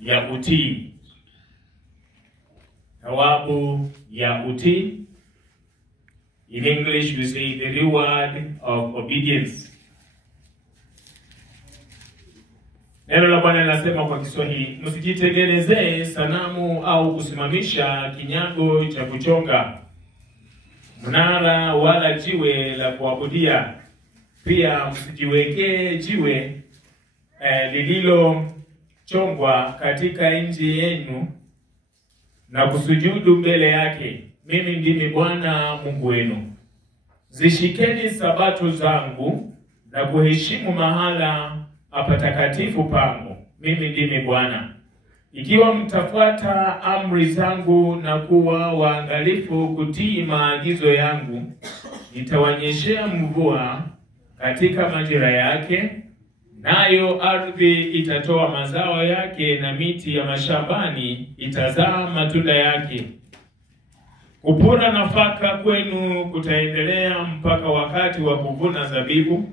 ya utii. Thawabu ya utii. In English we say the reward of obedience. Neno la Bwana linasema kwa Kiswahili, msijitengenezee sanamu au kusimamisha kinyago cha kuchonga, mnara wala jiwe la kuabudia. Pia msijiwekee jiwe lililochongwa katika nchi yenu na kusujudu mbele yake. Mimi ndimi Bwana Mungu wenu. Zishikeni sabato zangu na kuheshimu mahala patakatifu pangu. Mimi ndimi Bwana. Ikiwa mtafuata amri zangu na kuwa waangalifu kutii maagizo yangu, nitawanyeshea mvua katika majira yake, nayo ardhi itatoa mazao yake na miti ya mashambani itazaa matunda yake. Kupura nafaka kwenu kutaendelea mpaka wakati wa kuvuna zabibu.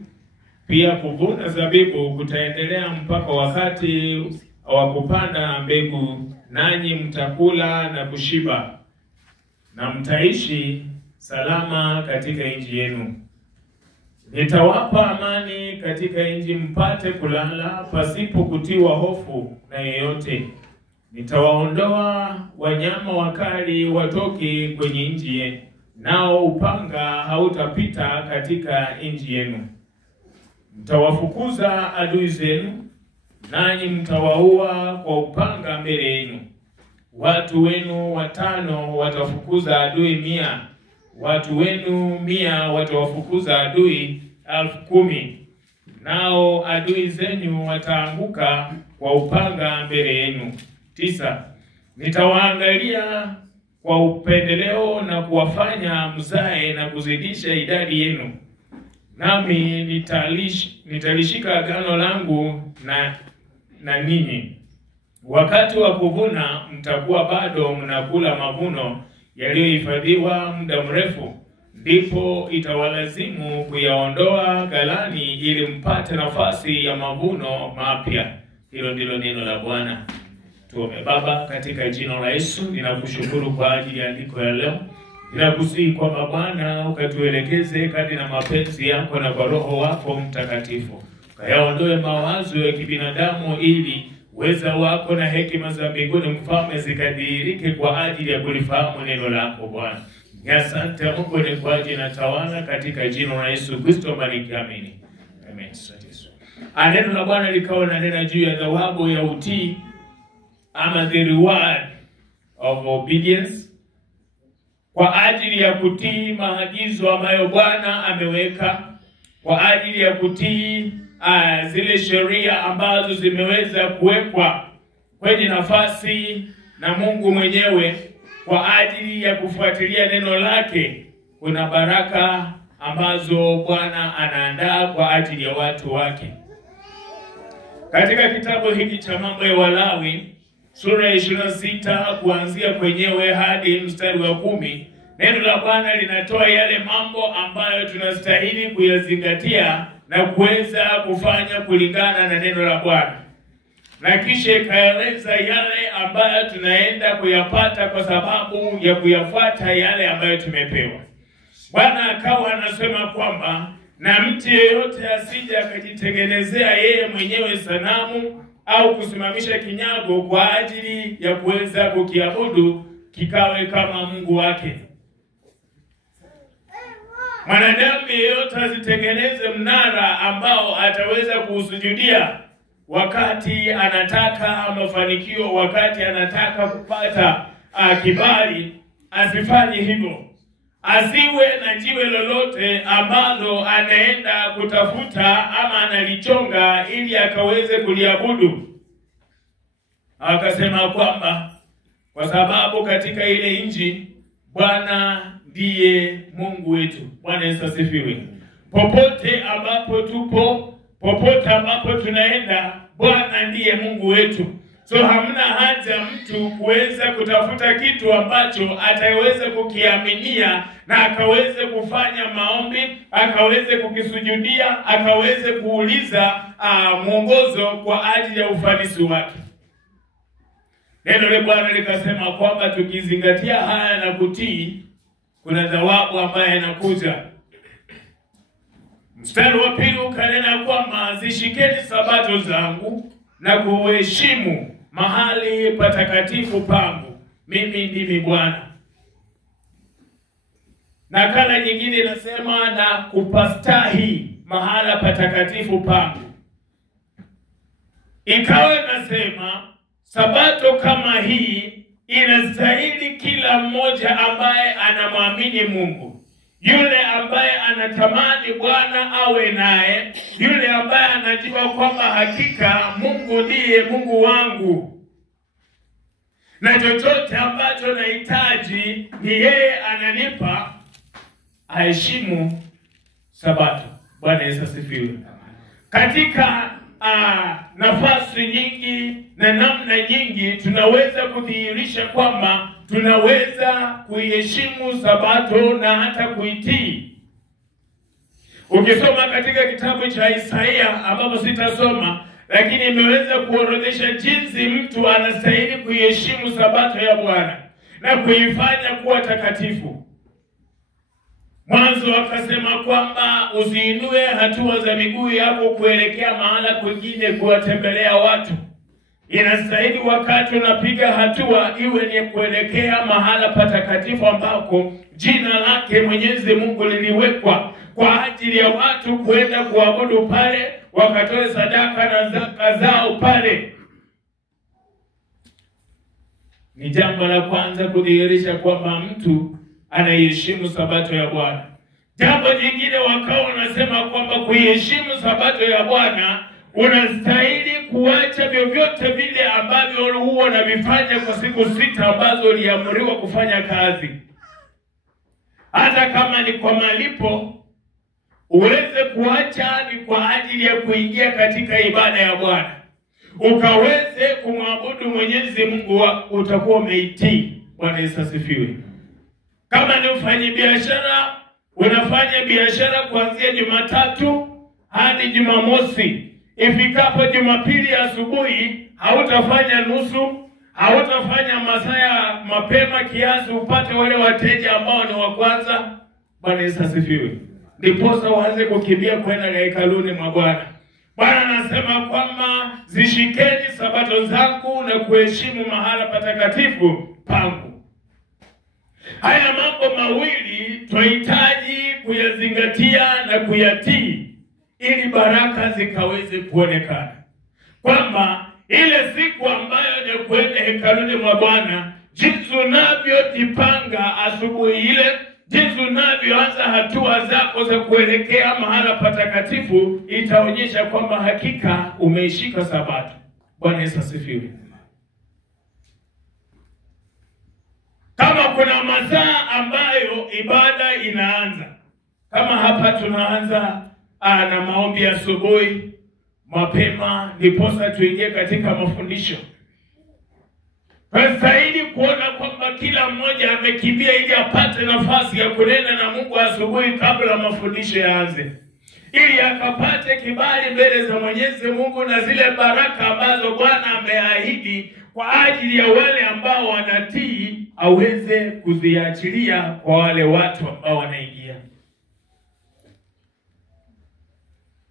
Pia kuvuna zabibu kutaendelea mpaka wakati wa kupanda mbegu, nanyi mtakula na kushiba, na mtaishi salama katika nchi yenu. Nitawapa amani katika nchi mpate kulala pasipo kutiwa hofu na yeyote. Nitawaondoa wanyama wakali watoke kwenye nchi yenu, nao upanga hautapita katika nchi yenu. Mtawafukuza adui zenu, nanyi mtawaua kwa upanga mbele yenu. Watu wenu 5 watafukuza adui 100, watu wenu 100 watawafukuza adui 10,000, nao adui zenu wataanguka kwa upanga mbele yenu. 9. Nitawaangalia kwa upendeleo na kuwafanya mzae na kuzidisha idadi yenu. Nami nitalishika agano langu na ninyi. Wakati wa kuvuna mtakuwa bado mnakula mavuno yaliyohifadhiwa muda mrefu, ndipo itawalazimu kuyaondoa ghalani ili mpate nafasi ya mavuno mapya. Hilo ndilo neno la Bwana. Tuombe. Baba, katika jina la Yesu ninakushukuru kwa ajili ya andiko ya leo. Ninakusihi kwamba Bwana ukatuelekeze kadri na mapenzi yako na kwa Roho wako Mtakatifu. Kayaondoe mawazo ya kibinadamu ili uweza wako na hekima za mbinguni Mfalme zikadhihirike kwa ajili ya kulifahamu neno lako Bwana. Asante Mungu ni kwa ajili na tawala katika jina la Yesu Kristo bariki amini. Amen. Neno la Bwana likao na nena juu ya thawabu ya utii ama the reward of obedience. Kwa ajili ya kutii maagizo ambayo Bwana ameweka, kwa ajili ya kutii zile sheria ambazo zimeweza kuwekwa kwenye nafasi na Mungu mwenyewe, kwa ajili ya kufuatilia neno lake, kuna baraka ambazo Bwana anaandaa kwa ajili ya watu wake. Katika kitabu hiki cha Mambo ya Walawi sura ya 26 kuanzia kwenyewe hadi mstari wa 10, neno la Bwana linatoa yale mambo ambayo tunastahili kuyazingatia na kuweza kufanya kulingana na neno la Bwana. Na kisha ikaeleza yale ambayo tunaenda kuyapata kwa sababu ya kuyafuata yale ambayo tumepewa. Bwana akawa anasema kwamba na mtu yeyote asije akajitengenezea yeye mwenyewe sanamu au kusimamisha kinyago kwa ajili ya kuweza kukiabudu kikawe kama Mungu wake. Mwanadamu yeyote asitengeneze mnara ambao ataweza kuusujudia wakati anataka mafanikio, wakati anataka kupata kibali. Asifanye hivyo. Asiwe na jiwe lolote ambalo anaenda kutafuta ama analichonga ili akaweze kuliabudu. Akasema kwamba kwa sababu katika ile nchi Bwana ndiye Mungu wetu. Bwana Yesu asifiwe. Popote ambapo tupo, popote ambapo tunaenda, Bwana ndiye Mungu wetu. So hamna haja mtu kuweza kutafuta kitu ambacho ataweza kukiaminia na akaweze kufanya maombi, akaweze kukisujudia, akaweze kuuliza mwongozo kwa ajili ya ufanisi wake. Neno la Bwana likasema kwamba tukizingatia haya na kutii, kuna thawabu ambayo inakuja. Mstari wa pili ukanena kwamba zishikeni sabato zangu na kuheshimu mahali patakatifu pangu. Mimi ndimi Bwana. Nakala nyingine inasema na kupastahi mahala patakatifu pangu. Ikawa nasema sabato kama hii inastahili kila mmoja ambaye anamwamini Mungu, yule ambaye anatamani Bwana awe naye, yule ambaye anajua kwamba hakika Mungu ndiye Mungu wangu, na chochote ambacho nahitaji ni yeye ananipa. Aheshimu sabato. Bwana Yesu asifiwe. Katika nafasi nyingi na namna nyingi tunaweza kudhihirisha kwamba tunaweza kuiheshimu sabato na hata kuitii. Ukisoma katika kitabu cha Isaia, ambapo sitasoma, lakini imeweza kuorodhesha jinsi mtu anastahili kuiheshimu sabato ya Bwana na kuifanya kuwa takatifu. Mwanzo akasema kwamba usiinue hatua za miguu yako kuelekea mahala kwingine kuwatembelea watu. Inastahili wakati unapiga hatua iwe ni kuelekea mahala patakatifu ambako jina lake Mwenyezi Mungu liliwekwa kwa ajili ya watu kwenda kuabudu pale, wakatoe sadaka na zaka zao pale. Ni jambo la kwanza kudhihirisha kwamba mtu anaheshimu sabato ya Bwana. Jambo jingine wakao wanasema kwamba kuiheshimu sabato ya Bwana unastahili kuacha vyovyote vile ambavyo huwa unavifanya kwa siku 6 ambazo uliamriwa kufanya kazi. Hata kama ni kwa malipo, uweze kuacha ni kwa ajili ya kuingia katika ibada ya Bwana, ukaweze kumwabudu Mwenyezi Mungu wako, utakuwa umeitii. Bwana Yesu asifiwe. Kama ni mfanyabiashara, unafanya biashara kuanzia Jumatatu hadi Jumamosi. Ifikapo Jumapili asubuhi, hautafanya nusu, hautafanya masaa ya mapema kiasi upate wale wateja ambao ni wa kwanza. Bwana Yesu asifiwe. Ndiposa uanze kukimbia kwenda hekaluni mwa Bwana. Bwana anasema kwamba zishikeni sabato zangu na kuheshimu mahala patakatifu pangu. Haya mambo mawili tunahitaji kuyazingatia na kuyatii ili baraka zikaweze kuonekana. Kwamba ile siku ambayo ni kwenda hekaluni mwa Bwana, jinsi unavyojipanga asubuhi ile, jinsi unavyoanza hatua zako za kuelekea mahala patakatifu, itaonyesha kwamba hakika umeishika sabato. Bwana Yesu asifiwe. Kama kuna masaa ambayo ibada inaanza, kama hapa tunaanza na maombi asubuhi mapema, ndiposa tuingie katika mafundisho. Tunastahili kuona kwamba kila mmoja amekimbia ili apate nafasi ya kunena na Mungu asubuhi kabla mafundisho yaanze, ili akapate kibali mbele za Mwenyezi Mungu na zile baraka ambazo Bwana ameahidi kwa ajili ya wale ambao wanatii aweze kuziachilia kwa wale watu ambao wanaingia.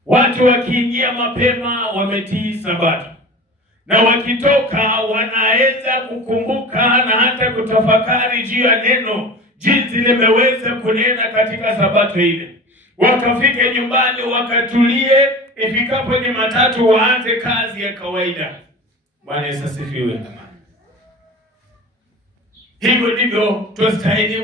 Watu wakiingia mapema wametii sabato, na wakitoka wanaweza kukumbuka na hata kutafakari juu ya neno jinsi limeweza kunena katika sabato ile. Wakafike nyumbani wakatulie, ifikapo Jumatatu waanze kazi ya kawaida. Bwana Yesu asifiwe. Hivyo ndivyo tunastahili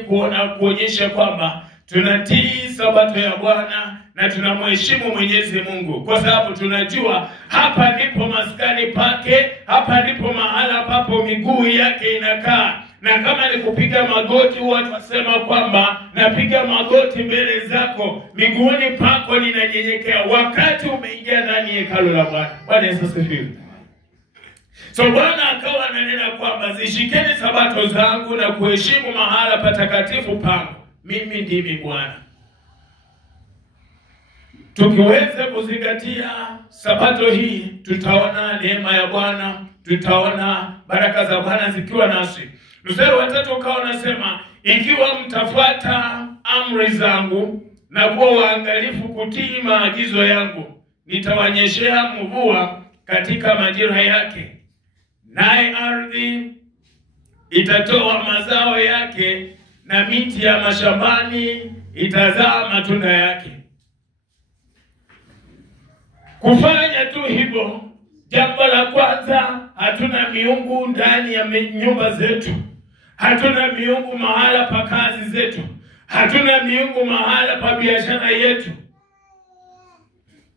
kuonyesha kwamba tunatii sabato ya Bwana na tunamheshimu Mwenyezi Mungu, kwa sababu tunajua hapa ndipo maskani pake, hapa ndipo mahala papo miguu yake inakaa. Na kama ni kupiga magoti, huwa tunasema kwamba napiga magoti mbele zako, miguuni pako ninanyenyekea wakati umeingia ndani ya hekalu la Bwana. Bwana Yesu asifiwe. So Bwana akawa ananena kwamba zishikeni sabato zangu na kuheshimu mahala patakatifu pangu. Mimi ndimi Bwana. Tukiweza kuzingatia sabato hii, tutaona neema ya Bwana, tutaona baraka za Bwana zikiwa nasi. Mstari wa 3 ukawa unasema, ikiwa mtafuata amri zangu na kuwa waangalifu kutii maagizo yangu, nitawanyeshea mvua katika majira yake, naye ardhi itatoa mazao yake, na miti ya mashambani itazaa matunda yake. Kufanya tu hivyo, jambo la kwanza, hatuna miungu ndani ya nyumba zetu. Hatuna miungu mahala pa kazi zetu. Hatuna miungu mahala pa biashara yetu.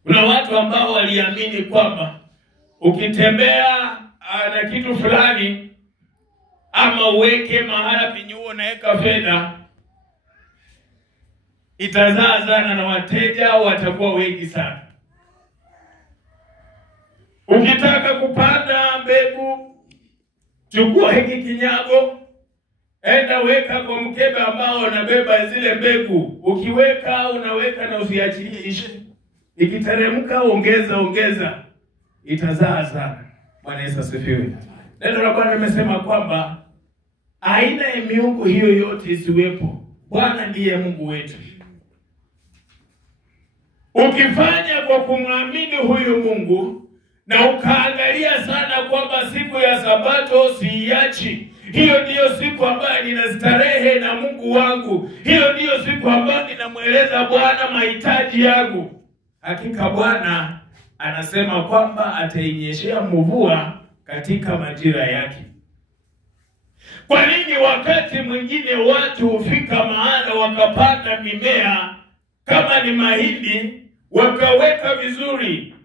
Kuna watu ambao waliamini kwamba ukitembea na kitu fulani ama uweke mahala penye unaweka fedha, itazaa sana na wateja watakuwa wengi sana. Ukitaka kupanda mbegu, chukua hiki kinyago, enda weka kwa mkebe ambao unabeba zile mbegu. Ukiweka unaweka na usiachilie ishe. Ikiteremka ongeza, itazaa sana. Bwana Yesu asifiwe. Neno la Bwana limesema kwamba aina ya miungu hiyo yote isiwepo. Bwana ndiye Mungu wetu. Ukifanya kwa kumwamini huyu Mungu na ukaangalia sana kwamba siku ya Sabato siiachi, hiyo ndiyo siku ambayo ninastarehe na Mungu wangu, hiyo ndiyo siku ambayo ninamweleza Bwana mahitaji yangu, hakika Bwana anasema kwamba atainyeshea mvua katika majira yake. Kwa nini wakati mwingine watu hufika mahala wakapanda mimea kama ni mahindi, wakaweka vizuri,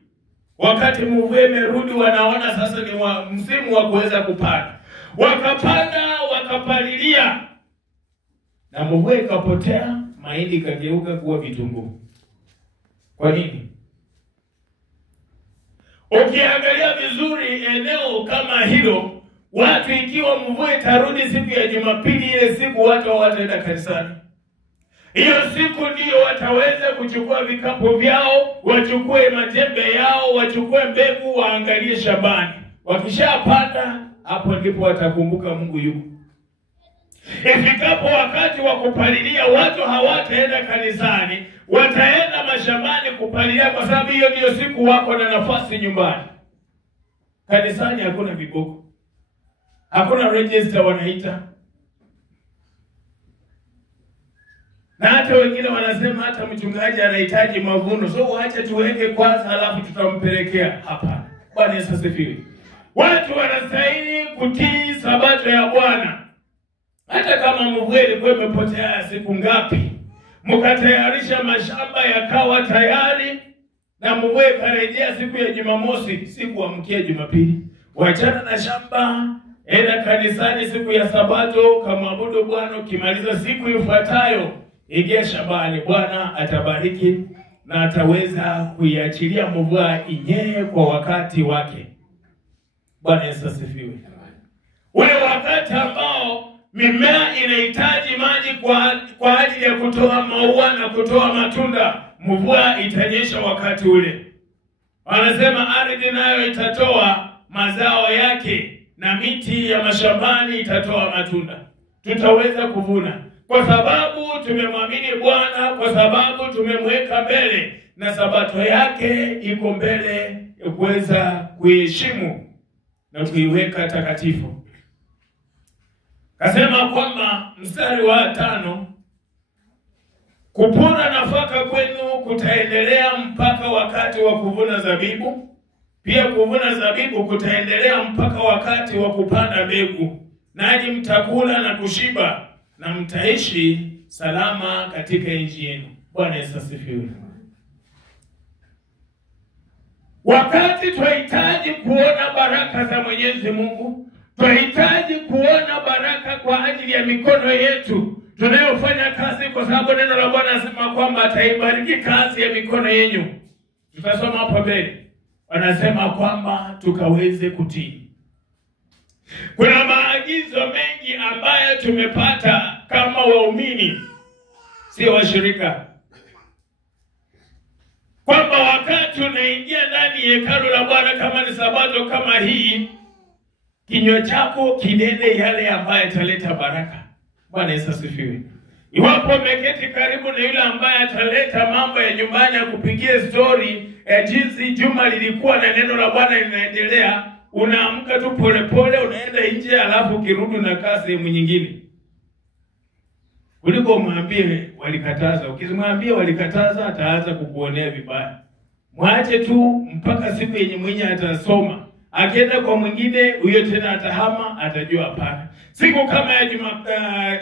wakati mvua imerudi wanaona sasa ni msimu wa kuweza kupanda, wakapanda wakapalilia, na mvua ikapotea, mahindi kageuka kuwa vitunguu? Kwa nini? Ukiangalia vizuri eneo kama hilo, watu ikiwa mvua itarudi siku ya Jumapili, ile siku watu hawataenda kanisani. Hiyo siku ndiyo wataweza kuchukua vikapu vyao, wachukue majembe yao, wachukue mbegu, waangalie shambani. Wakishapanda, hapo ndipo watakumbuka Mungu yuko. Ifikapo wakati wa kupalilia, watu hawataenda kanisani, wataenda mashambani kupalilia, kwa sababu hiyo ndiyo siku wako na nafasi nyumbani. Kanisani hakuna viboko, hakuna register wanaita. Na hata wengine wanasema hata mchungaji anahitaji mavuno, so waache tuweke kwanza halafu tutampelekea. Hapana. Bwana Yesu asifiwe. Watu wanastahili kutii Sabato ya Bwana. Hata kama mvua ilikuwa imepotea siku ngapi, mkatayarisha mashamba yakawa tayari, na mvua ikarejea siku ya Jumamosi, siku amkia Jumapili, wachana na shamba, enda kanisani siku ya Sabato, kamwabudu Bwana. Ukimaliza siku ifuatayo, ingia shambani. Bwana atabariki na ataweza kuiachilia mvua inyee kwa wakati wake. Bwana Yesu asifiwe. Ule wakati ambao mimea inahitaji maji kwa ajili ya kutoa maua na kutoa matunda, mvua itanyesha wakati ule. Wanasema ardhi nayo itatoa mazao yake, na miti ya mashambani itatoa matunda. Tutaweza kuvuna kwa sababu tumemwamini Bwana, kwa sababu tumemweka mbele, na Sabato yake iko mbele ya kuweza kuheshimu na kuiweka takatifu. Kasema kwamba mstari wa 5, kupura nafaka kwenu kutaendelea mpaka wakati wa kuvuna zabibu. Pia kuvuna zabibu kutaendelea mpaka wakati wa kupanda mbegu. Nanyi mtakula na kushiba, na mtaishi salama katika nchi yenu. Bwana Yesu asifiwe. Wakati tunahitaji kuona baraka za Mwenyezi Mungu, tunahitaji kuona baraka kwa ajili ya mikono yetu tunayofanya kazi, kwa sababu neno la Bwana anasema kwamba ataibariki kazi ya mikono yenu. Tutasoma hapo mbele, wanasema kwamba tukaweze kutii. Kuna maagizo mengi ambayo tumepata kama waumini, sio washirika, kwamba wakati unaingia ndani ya hekalu la Bwana, kama ni Sabato kama hii, kinywa chako kinene yale ambayo yataleta baraka. Bwana Yesu asifiwe. Iwapo umeketi karibu na yule ambaye ataleta mambo ya nyumbani, akupigie story ya jinsi juma lilikuwa na neno la Bwana linaendelea, unaamka tu polepole unaenda nje, alafu ukirudi unakaa sehemu nyingine. Kuliko umwambie walikataza. Ukimwambia walikataza, ataanza kukuonea vibaya. Mwache tu mpaka siku yenye mwenye atasoma. Akienda kwa mwingine, huyo tena atahama, atajua hapana. Siku kama ya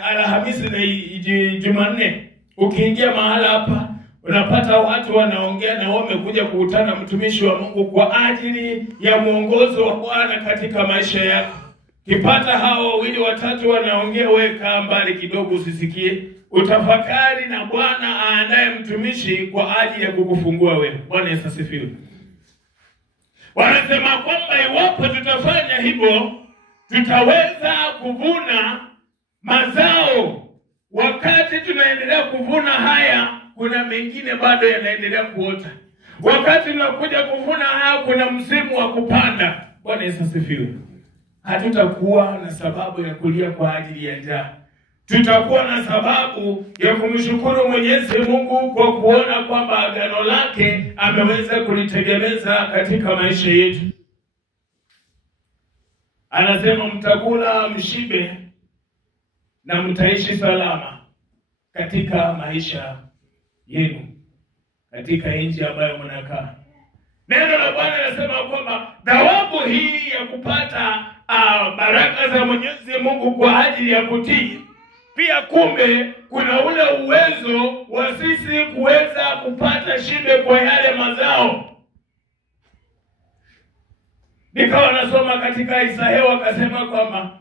Alhamisi na Jumanne, ukiingia mahala hapa, unapata watu wanaongea na wamekuja kukutana mtumishi wa Mungu kwa ajili ya mwongozo wa Bwana katika maisha yako. Kipata hao wawili watatu wanaongea, weka mbali kidogo usisikie. Utafakari na Bwana aandae mtumishi kwa ajili ya kukufungua wewe. Bwana Yesu asifiwe. Wanasema kwamba iwapo tutafanya hivyo, tutaweza kuvuna mazao. Wakati tunaendelea kuvuna haya, kuna mengine bado yanaendelea kuota. Wakati tunakuja kuvuna haya, kuna msimu wa kupanda. Bwana Yesu asifiwe. Hatutakuwa na sababu ya kulia kwa ajili ya njaa. Tutakuwa na sababu ya kumshukuru Mwenyezi Mungu kwa kuona kwamba agano lake ameweza kulitegemeza katika maisha yetu. Anasema mtakula mshibe na mtaishi salama katika maisha yenu, katika nchi ambayo mnakaa. Neno la Bwana linasema kwamba thawabu hii ya kupata baraka za Mwenyezi Mungu kwa ajili ya kutii, pia kumbe kuna ule uwezo wa sisi kuweza kupata shibe kwa yale mazao. Nikawa nasoma katika Isaya akasema kwamba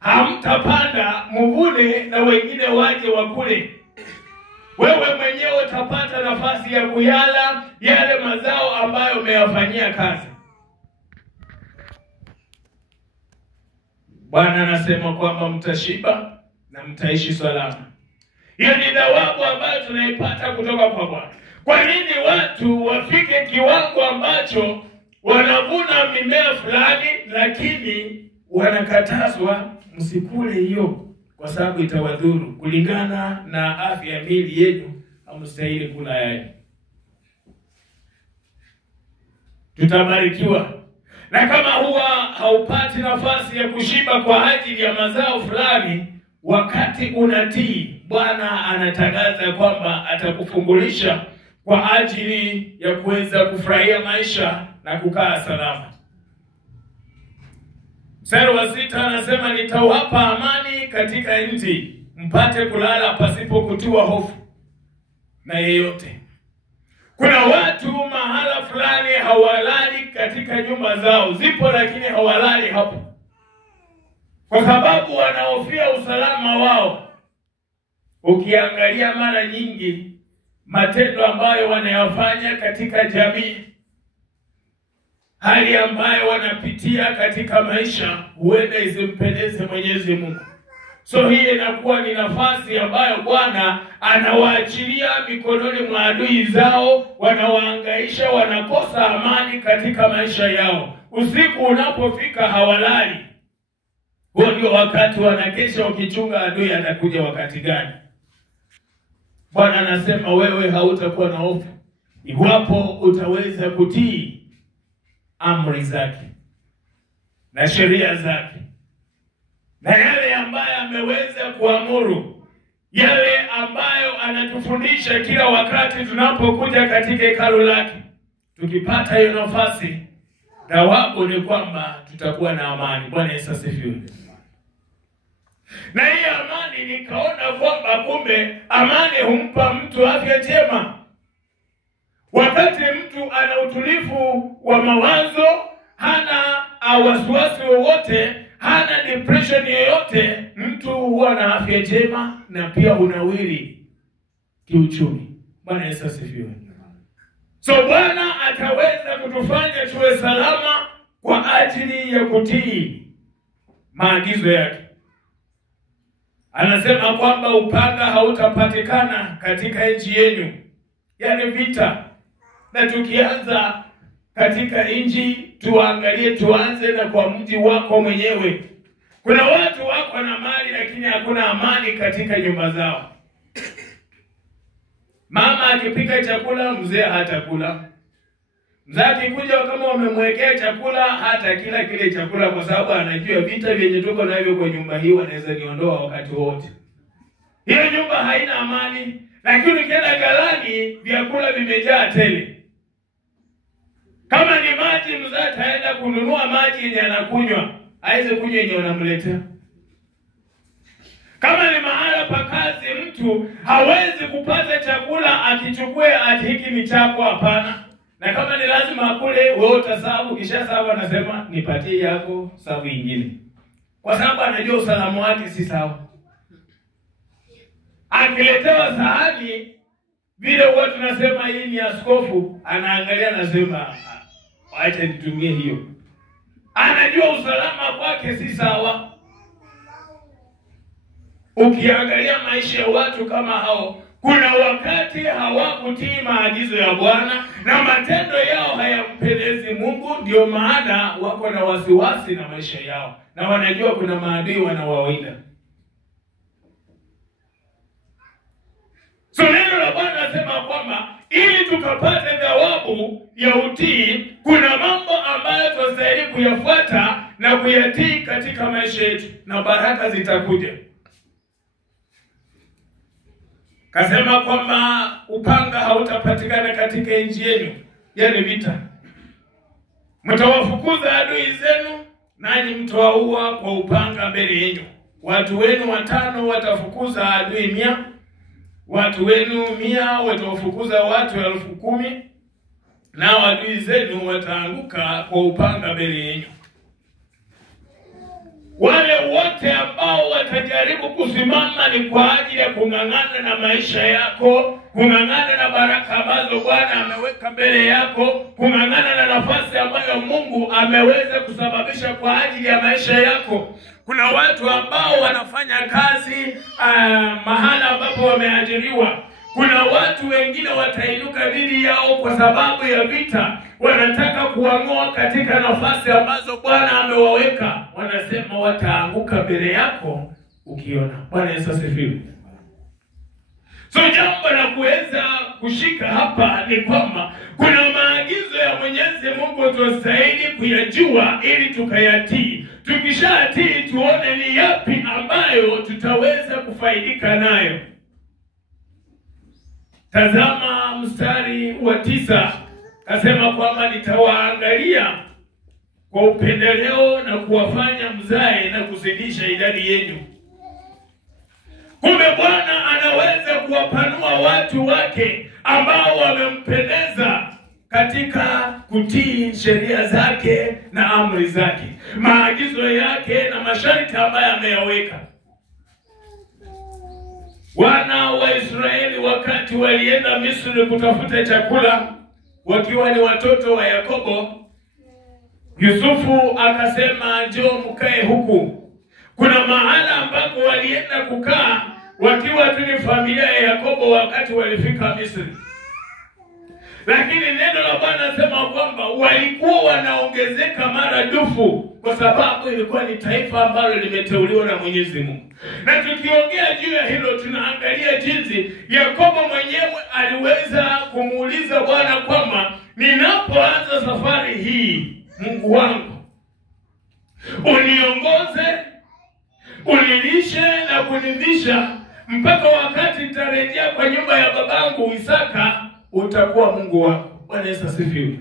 hamtapanda mvune na wengine waje wakule. Wewe mwenyewe utapata nafasi ya kuyala yale mazao ambayo umeyafanyia kazi. Bwana anasema kwamba mtashiba na mtaishi salama. Hiyo ni thawabu ambayo tunaipata kutoka kwa Bwana. Kwa nini watu wafike kiwango ambacho wanavuna mimea fulani, lakini wanakatazwa msikule hiyo kwa sababu itawadhuru kulingana na afya ya miili yenu, hamstahili kula yayo? Tutabarikiwa. Na kama huwa haupati nafasi ya kushiba kwa ajili ya mazao fulani, wakati unatii, Bwana anatangaza kwamba atakufungulisha kwa ajili ya kuweza kufurahia maisha na kukaa salama. Mstari wa 6 anasema nitawapa amani katika nchi, mpate kulala pasipo kutiwa hofu na yeyote. Kuna watu mahala fulani hawalali katika nyumba zao, zipo lakini hawalali hapo, kwa sababu wanahofia usalama wao. Ukiangalia mara nyingi matendo ambayo wanayafanya katika jamii, hali ambayo wanapitia katika maisha, huenda isimpendeze Mwenyezi Mungu. So hii inakuwa ni nafasi ambayo Bwana anawaachilia mikononi mwa adui zao, wanawahangaisha, wanakosa amani katika maisha yao. Usiku unapofika hawalali. Huo ndio wakati wanakesha wakichunga adui atakuja wakati gani. Bwana anasema wewe hautakuwa na hofu iwapo utaweza kutii amri zake na sheria zake na yale ambayo ameweza kuamuru, yale ambayo anatufundisha kila wakati tunapokuja katika hekalu lake. Tukipata hiyo nafasi, thawabu ni kwamba tutakuwa na amani. Bwana Yesu asifiwe. Na hii amani nikaona kwamba kumbe amani humpa mtu afya njema. Wakati mtu ana utulivu wa mawazo, hana wasiwasi wowote, hana depression yoyote, mtu huwa na afya njema na pia unawiri kiuchumi. Bwana Yesu asifiwe. So Bwana ataweza kutufanya tuwe salama kwa ajili ya kutii maagizo yake. Anasema kwamba upanga hautapatikana katika nchi yenu, yani vita. Na tukianza katika nchi, tuangalie, tuanze na kwa mji wako mwenyewe. Kuna watu wako na mali lakini hakuna amani katika nyumba zao. Mama akipika chakula, mzee hatakula. Mzee akikuja kama wamemwekea chakula, hata kila kile chakula, kwa sababu anajua vita vyenye tuko navyo kwa nyumba hii wanaweza niondoa wakati wote. Hiyo nyumba haina amani. Lakini ukienda galani, vyakula vimejaa tele. Kama ni maji, mzee ataenda kununua maji yenye anakunywa, aweze kunywa yenye unamletea. Kama ni mahala pa kazi, mtu hawezi kupata chakula akichukue ati hiki ni chako, hapana. Na kama ni lazima akule, wewe utasabu, kisha sababu anasema nipatie yako sababu nyingine. Kwa sababu anajua usalama wake si sawa. Akiletewa sahani, vile huwa tunasema hii ni askofu, anaangalia anasema acha nitumie hiyo. Anajua usalama kwake si sawa. Ukiangalia maisha ya watu kama hao, kuna wakati hawakutii maagizo ya Bwana na matendo yao hayampendezi Mungu, ndio maana wako na wasiwasi na maisha yao na wanajua kuna maadui wanawawinda. So neno la Bwana nasema kwamba ili tukapate thawabu ya utii, kuna mambo ambayo tunastahili kuyafuata na kuyatii katika maisha yetu na baraka zitakuja. Kasema kwamba upanga hautapatikana katika nchi yenu, yani vita. Mtawafukuza adui zenu, nanyi mtawaua kwa upanga mbele yenu. Watu wenu 5 watafukuza adui 100, watu wenu 100 watawafukuza watu 10,000, na adui zenu wataanguka kwa upanga mbele yenu. Wale wote ambao watajaribu kusimama ni kwa ajili ya kung'ang'ana na maisha yako, kung'ang'ana na baraka ambazo Bwana ameweka mbele yako, kung'ang'ana na nafasi ambayo Mungu ameweza kusababisha kwa ajili ya maisha yako. Kuna watu ambao wanafanya kazi mahala ambapo wameajiriwa. Kuna watu wengine watainuka dhidi yao kwa sababu ya vita. Wanataka kuang'oa katika nafasi ambazo Bwana amewaweka. Wanasema wataanguka mbele yako ukiona. Bwana Yesu asifiwe. So jambo la kuweza kushika hapa ni kwamba kuna maagizo ya Mwenyezi Mungu tunastahili kuyajua ili tukayatii. Tukishatii tuone ni yapi ambayo tutaweza kufaidika nayo. Tazama mstari wa 9, kasema kwamba nitawaangalia kwa upendeleo na kuwafanya mzae na kuzidisha idadi yenu. Kumbe Bwana anaweza kuwapanua watu wake ambao wamempendeza katika kutii sheria zake na amri zake, maagizo yake na masharti ambayo ameyaweka. Wana wa Israeli wakati walienda Misri kutafuta chakula, wakiwa ni watoto wa Yakobo, Yusufu akasema njoo mkae huku. Kuna mahala ambako walienda kukaa wakiwa tu ni familia ya Yakobo wakati walifika Misri. Lakini neno la Bwana nasema kwamba walikuwa wanaongezeka maradufu kwa sababu ilikuwa ni taifa ambalo limeteuliwa na Mwenyezi Mungu. Na tukiongea juu ya hilo, tunaangalia jinsi Yakobo mwenyewe aliweza kumuuliza Bwana kwamba ninapoanza safari hii, Mungu wangu, uniongoze, unilishe na kunivisha mpaka wakati nitarejea kwa nyumba ya babangu Isaka, utakuwa Mungu wako. Bwana Yesu asifiwe.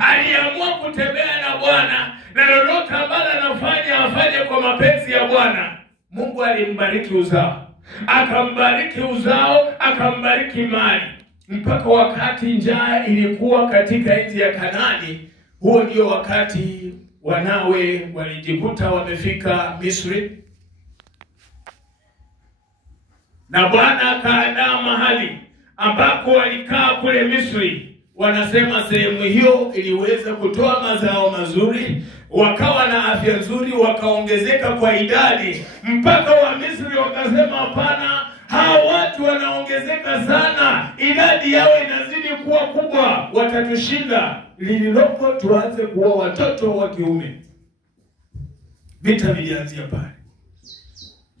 Aliamua kutembea na Bwana, na lolote ambalo anafanya afanye kwa mapenzi ya Bwana. Mungu alimbariki uzao, akambariki uzao, akambariki mali, mpaka wakati njaa ilikuwa katika nchi ya Kanaani. Huo ndio wakati wanawe walijikuta wamefika Misri, na Bwana akaandaa mahali ambako walikaa kule Misri. Wanasema sehemu hiyo iliweza kutoa mazao mazuri, wakawa na afya nzuri, wakaongezeka kwa idadi, mpaka wa Misri wakasema hapana, hawa watu wanaongezeka sana, idadi yao inazidi kuwa kubwa, watatushinda. lililopo tuanze kuwa watoto wa kiume. Vita vilianzia pale.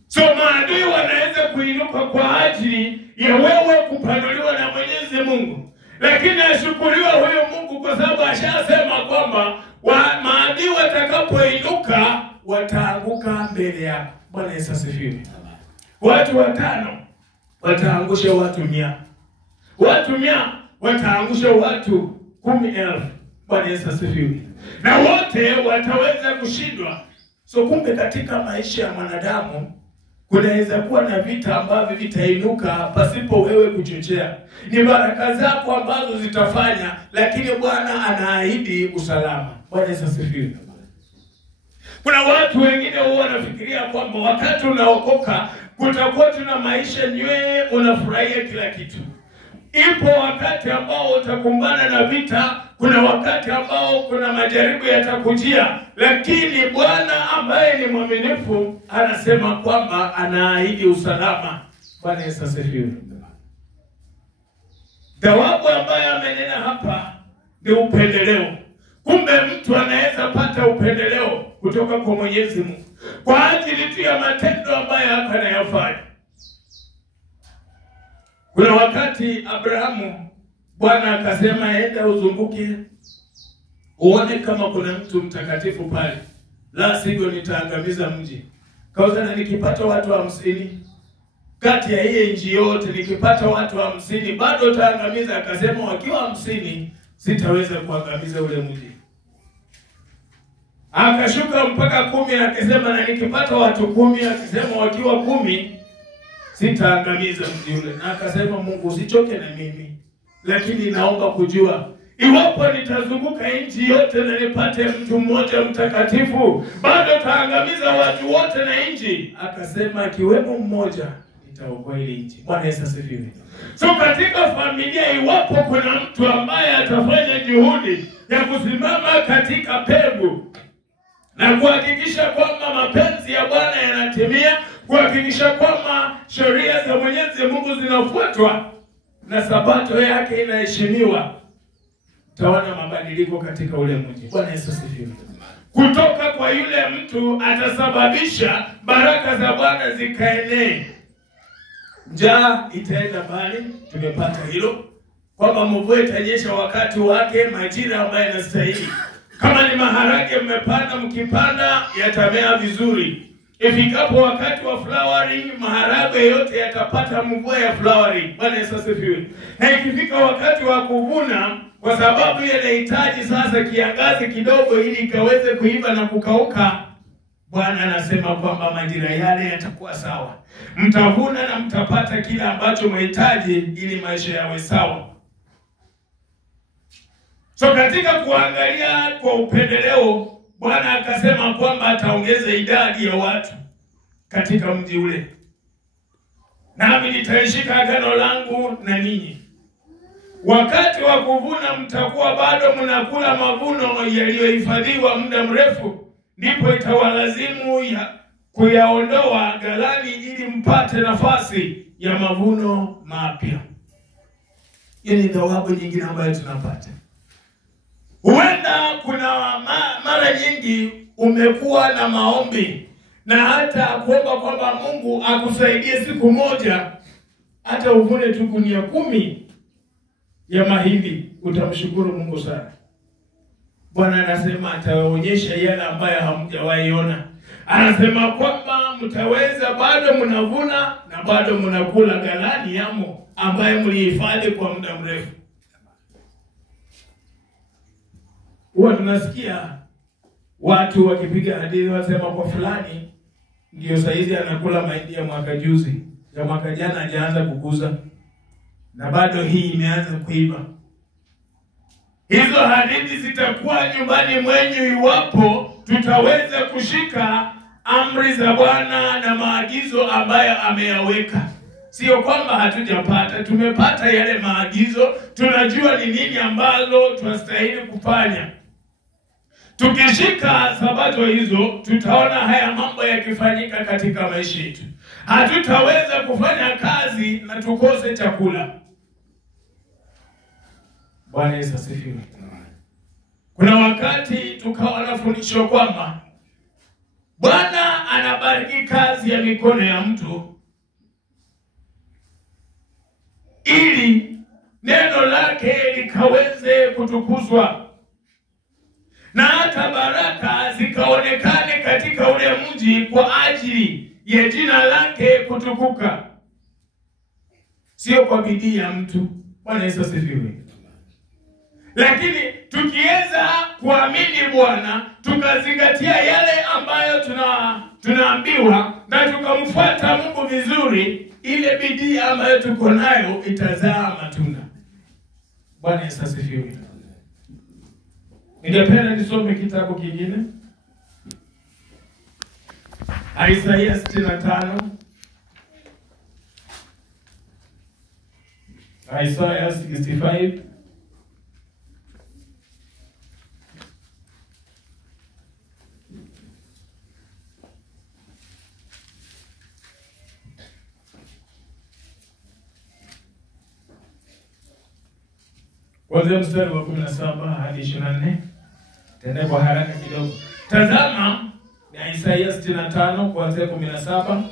So maadui wanaweza kuinuka kwa ajili ya wewe kupanuliwa na Mwenyezi Mungu. Lakini ashukuriwa huyo Mungu kwa sababu ashasema kwamba maadui watakapoinuka wataanguka mbele yako. Bwana Yesu asifiwe. Watu 5 wataangusha watu 100. Watu 100 wataangusha watu 10,000. Bwana Yesu asifiwe. Na wote wataweza kushindwa. So kumbe katika maisha ya mwanadamu kunaweza kuwa na vita ambavyo vitainuka pasipo wewe kuchochea. Ni baraka zako ambazo zitafanya, lakini Bwana anaahidi usalama. Bwana Yesu asifiwe. Kuna watu wengine huwa wanafikiria kwamba wakati unaokoka kutakuwa tuna maisha nywe, unafurahia kila kitu. Ipo wakati ambao utakumbana na vita, kuna wakati ambao kuna majaribu yatakujia, lakini Bwana ambaye ni mwaminifu anasema kwamba anaahidi usalama. Bwana Yesu asifiwe. Jawabu ambaye amenena hapa ni upendeleo. Kumbe mtu anaweza pata upendeleo kutoka kwa Mwenyezi Mungu kwa ajili tu ya matendo ambayo anayafanya. Kuna wakati Abrahamu Bwana akasema enda uzunguke uone kama kuna mtu mtakatifu pale, la sivyo nitaangamiza mji. Kauzana nikipata watu 50 kati ya hii nchi yote, nikipata watu 50 bado utaangamiza. Akasema wakiwa 50 sitaweza kuangamiza ule mji. Akashuka mpaka 10, akasema na nikipata watu 10, akasema wakiwa 10 sitaangamiza mji ule. Na akasema Mungu usichoke na mimi, lakini naomba kujua iwapo nitazunguka nchi yote na nipate mtu mmoja mtakatifu, bado taangamiza watu wote na nchi. Akasema akiwemo mmoja nitaokoa ile nchi. Bwana Yesu asifiwe. So katika familia, iwapo kuna mtu ambaye atafanya juhudi ya kusimama katika pegu na kuhakikisha kwamba mapenzi ya Bwana yanatimia, kuhakikisha kwamba sheria za Mwenyezi Mungu zinafuatwa na sabato yake inaheshimiwa, taona mabadiliko katika ule mji. Bwana Yesu asifiwe. Kutoka kwa yule mtu atasababisha baraka za Bwana zikaenee. Njaa itaenda mbali, tumepata hilo. Kwamba mvua itanyesha wakati wake, majira ambayo yanastahili. Kama ni maharage mmepanda, mkipanda yatamea vizuri. Ifikapo wakati wa flowering, maharage yote yatapata mvua ya flowering. Bwana Yesu asifiwe. Na ikifika wakati wa kuvuna, kwa sababu yanahitaji sasa kiangazi kidogo ili ikaweze kuiva na kukauka, Bwana anasema kwamba majira yale yatakuwa sawa. Mtavuna na mtapata kile ambacho mhitaji ili maisha yawe sawa. So katika kuangalia kwa upendeleo, Bwana akasema kwamba ataongeza idadi ya watu katika mji ule. Nami nitaishika agano langu na ninyi. Wakati wa kuvuna mtakuwa bado mnakula mavuno yaliyohifadhiwa muda mrefu, ndipo itawalazimu kuyaondoa ghalani ili mpate nafasi ya mavuno mapya. Hii ni thawabu nyingine ambayo tunapata. Huenda kuna mara nyingi umekuwa na maombi na hata kuomba kwamba Mungu akusaidie siku moja hata uvune tu gunia 10 ya mahindi, utamshukuru Mungu sana. Bwana anasema atawaonyesha yale ambayo hamjawahi ona. Anasema kwamba mtaweza, bado mnavuna na bado mnakula ghalani yamo ambayo mlihifadhi kwa muda mrefu. Huwa tunasikia watu wakipiga hadithi wasema kwa fulani ndio saizi anakula mahindi ya mwaka juzi, ya mwaka jana hajaanza kukuza, na bado hii imeanza kuiva. Hizo hadithi zitakuwa nyumbani mwenyu iwapo tutaweza kushika amri za Bwana na maagizo ambayo ameyaweka. Sio kwamba hatujapata, tumepata yale maagizo, tunajua ni nini ambalo tunastahili kufanya. Tukishika sabato hizo, tutaona haya mambo yakifanyika katika maisha yetu. Hatutaweza kufanya kazi na tukose chakula. Bwana Yesu asifiwe. Kuna wakati tukawa nafundishwa kwamba Bwana anabariki kazi ya mikono ya mtu ili neno lake likaweze kutukuzwa, na hata baraka zikaonekane katika ule mji kwa ajili ya jina lake kutukuka, sio kwa bidii ya mtu. Bwana Yesu asifiwe. Lakini tukiweza kuamini Bwana, tukazingatia yale ambayo tunaambiwa na tukamfuata Mungu vizuri, ile bidii ambayo tuko nayo itazaa matunda. Bwana Yesu asifiwe. Ningependa nisome kitabu kingine, Isaya 65. Isaiah 65. Kuanzia mstari wa 17 hadi 24. Tenda kwa haraka kidogo. Tazama, ni Isaiah 65 kuanzia 17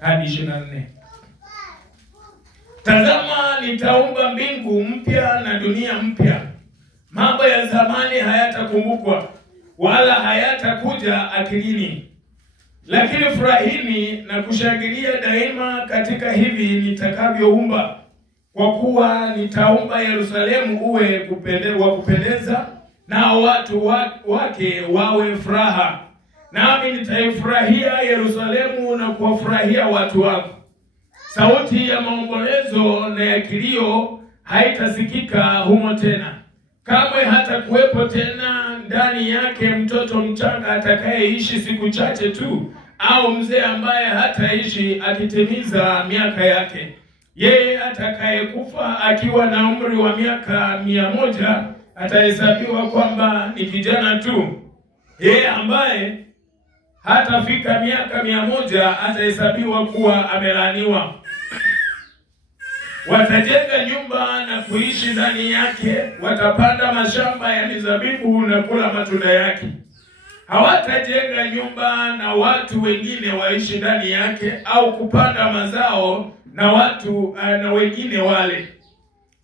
hadi 24. Tazama, nitaumba mbingu mpya na dunia mpya. Mambo ya zamani hayatakumbukwa wala hayatakuja akilini. Lakini furahini na kushangilia daima katika hivi nitakavyoumba. Kwa kuwa nitaumba Yerusalemu uwe wa kupendeza, na watu wake wawe furaha. Nami nitaifurahia Yerusalemu na kuwafurahia watu wako. Sauti ya maombolezo na ya kilio haitasikika humo tena. Kamwe hata kuwepo tena ndani yake mtoto mchanga atakayeishi siku chache tu, au mzee ambaye hataishi akitimiza miaka yake. Yeye atakayekufa akiwa na umri wa miaka 100 atahesabiwa kwamba ni kijana tu. Yeye ambaye hatafika miaka 100 atahesabiwa kuwa amelaaniwa. Watajenga nyumba na kuishi ndani yake, watapanda mashamba ya mizabibu na kula matunda yake. Hawatajenga nyumba na watu wengine waishi ndani yake, au kupanda mazao na watu na wengine wale.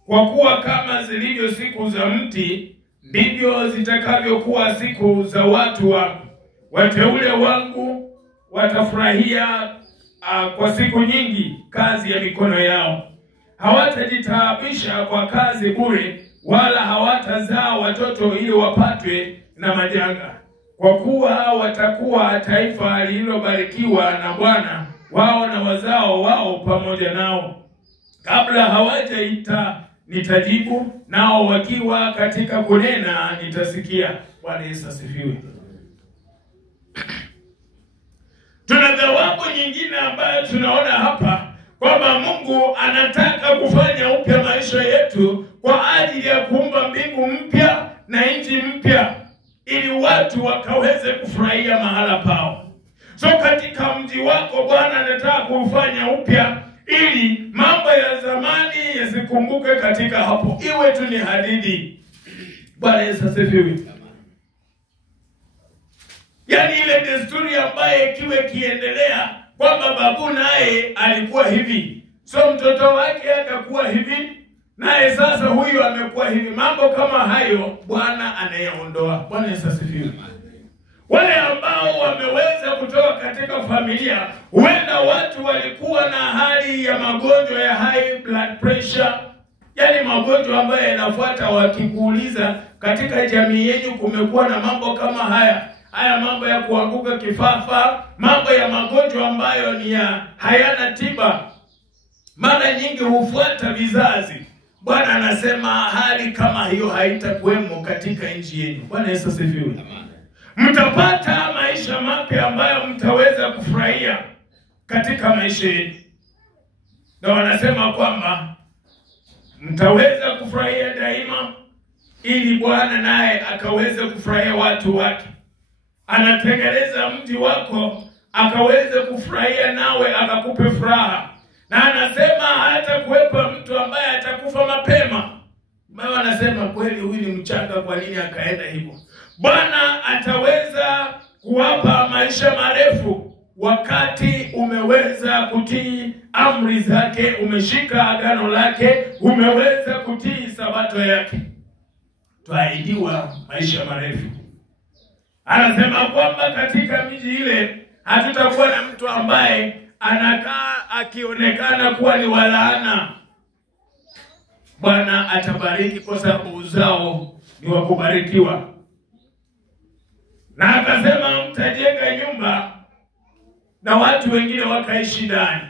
Kwa kuwa kama zilivyo siku za mti, ndivyo zitakavyokuwa siku za watu wangu. Wateule wangu watafurahia kwa siku nyingi kazi ya mikono yao. Hawatajitaabisha kwa kazi bure, wala hawatazaa watoto ili wapatwe na majanga. Kwa kuwa watakuwa taifa lililobarikiwa na Bwana wao na wazao wao pamoja nao. Kabla hawajaita nitajibu, nao wakiwa katika kunena nitasikia. Bwana Yesu asifiwe. Tuna thawabu nyingine ambayo tunaona hapa kwamba Mungu anataka kufanya upya maisha yetu kwa ajili ya kuumba mbingu mpya na nchi mpya, ili watu wakaweze kufurahia mahala pao. So katika mji wako Bwana anataka kufanya upya ili mambo ya zamani yasikumbuke katika hapo, iwe tu ni hadithi. Bwana Yesu asifiwe. Yaani ile desturi ambaye kiwe kiendelea kwamba babu naye alikuwa hivi, so mtoto wake akakuwa hivi, naye sasa huyu amekuwa hivi. Mambo kama hayo Bwana anayaondoa. Bwana Yesu asifiwe. Wale ambao wameweza kutoka katika familia, huenda watu walikuwa na hali ya magonjwa ya high blood pressure, yaani magonjwa ambayo yanafuata. Wakikuuliza katika jamii yenu kumekuwa na mambo kama haya mambo ya kuanguka kifafa, mambo ya magonjwa ambayo ni hayana tiba, mara nyingi hufuata vizazi. Bwana anasema hali kama hiyo haitakuwemo katika nchi yenu. Bwana Yesu asifiwe. Mtapata maisha mapya ambayo mtaweza kufurahia katika maisha yenu. Na wanasema kwamba mtaweza kufurahia daima, ili Bwana naye akaweze kufurahia watu wake. Anatengeneza mji wako akaweze kufurahia, nawe akakupe furaha. Na anasema hata kuwepa mtu ambaye atakufa mapema. Mama anasema kweli huyu ni mchanga, kwa nini akaenda hivyo? Bwana ataweza kuwapa maisha marefu wakati umeweza kutii amri zake, umeshika agano lake, umeweza kutii sabato yake. Twaahidiwa maisha marefu. Anasema kwamba katika miji ile hatutakuwa na mtu ambaye anakaa akionekana kuwa ni walaana. Bwana atabariki kwa sababu uzao ni wa kubarikiwa. Na akasema mtajenga nyumba na watu wengine wakaishi ndani.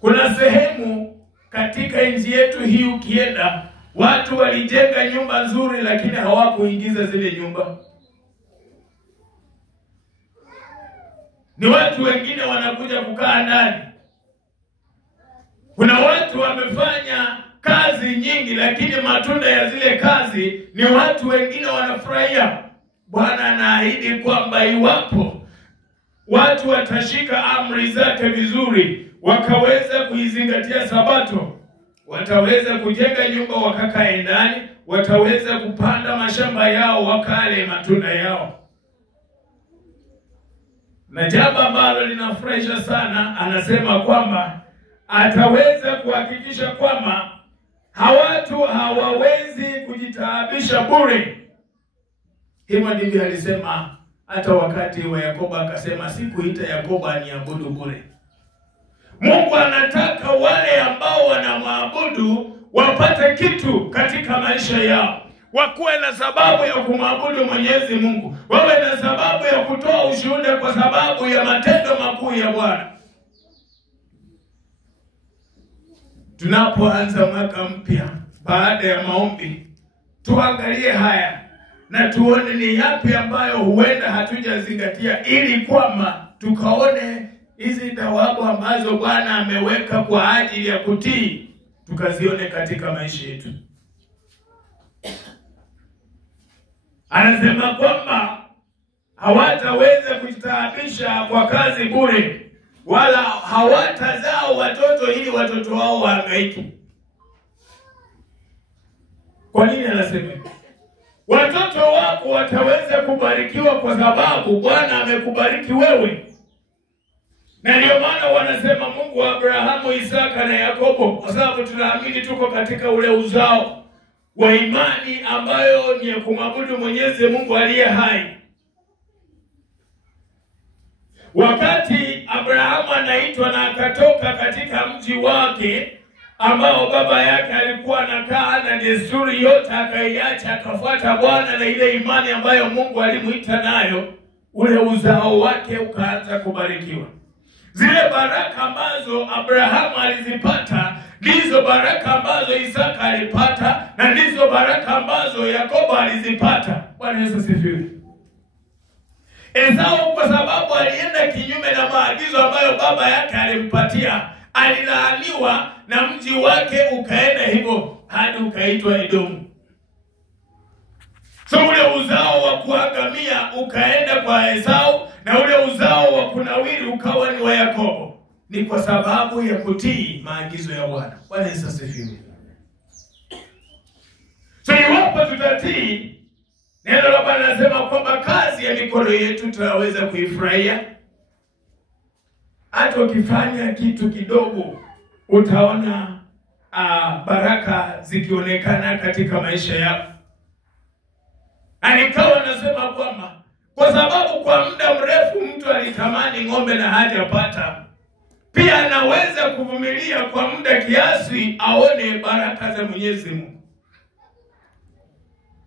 Kuna sehemu katika nchi yetu hii ukienda, watu walijenga nyumba nzuri lakini hawakuingiza zile nyumba. Ni watu wengine wanakuja kukaa ndani. Kuna watu wamefanya kazi nyingi lakini matunda ya zile kazi ni watu wengine wanafurahia. Bwana anaahidi kwamba iwapo watu watashika amri zake vizuri, wakaweza kuizingatia sabato, wataweza kujenga nyumba wakakae ndani, wataweza kupanda mashamba yao wakale matunda yao. Na jambo ambalo linafurahisha sana, anasema kwamba ataweza kuhakikisha kwamba watu hawawezi kujitaabisha bure. Hivyo ndivyo alisema hata wakati wa Yakobo, akasema sikuita Yakobo aniabudu bure. Mungu anataka wale ambao wanamwabudu wapate kitu katika maisha yao. Wakuwe na sababu ya kumwabudu Mwenyezi Mungu. Wawe na sababu ya kutoa ushuhuda kwa sababu ya matendo makuu ya Bwana. Tunapoanza mwaka mpya baada ya maombi, tuangalie haya na tuone ni yapi ambayo huenda hatujazingatia, ili kwamba tukaone hizi thawabu ambazo Bwana ameweka kwa ajili ya kutii, tukazione katika maisha yetu. Anasema kwamba hawataweza kujitaabisha kwa kazi bure, wala hawatazaa watoto ili watoto wao wahangaike. Kwa nini anasema? Watoto wako wataweza kubarikiwa kwa sababu Bwana amekubariki wewe. Na ndio maana wanasema Mungu wa Abrahamu, Isaka na Yakobo, kwa sababu tunaamini tuko katika ule uzao wa imani ambayo ni ya kumwabudu Mwenyezi Mungu aliye hai. Wakati Abrahamu anaitwa na akatoka katika mji wake ambao baba yake alikuwa anakaa, na desturi yote akaiacha, akafuata Bwana na ile imani ambayo Mungu alimuita nayo, ule uzao wake ukaanza kubarikiwa. Zile baraka ambazo Abrahamu alizipata ndizo baraka ambazo Isaka alipata, na ndizo baraka ambazo Yakobo alizipata. Bwana Yesu asifiwe. Esau kwa sababu alienda kinyume na maagizo ambayo baba yake alimpatia, alilaaniwa na mji wake ukaenda hivyo hadi ukaitwa Edomu. So ule uzao wa kuangamia ukaenda kwa Esau, na ule uzao wa kunawiri ukawa ni wa Yakobo. Ni kwa sababu ya kutii maagizo ya Bwana. Bwana Yesu asifiwe. So iwapo tutatii, neno la Bwana linasema kwamba kazi ya mikono yetu tunaweza kuifurahia. Hata ukifanya kitu kidogo, utaona baraka zikionekana katika maisha yako. Nikawa nasema kwamba kwa sababu kwa muda mrefu mtu alitamani ng'ombe na hajapata, pia anaweza kuvumilia kwa muda kiasi aone baraka za Mwenyezi Mungu.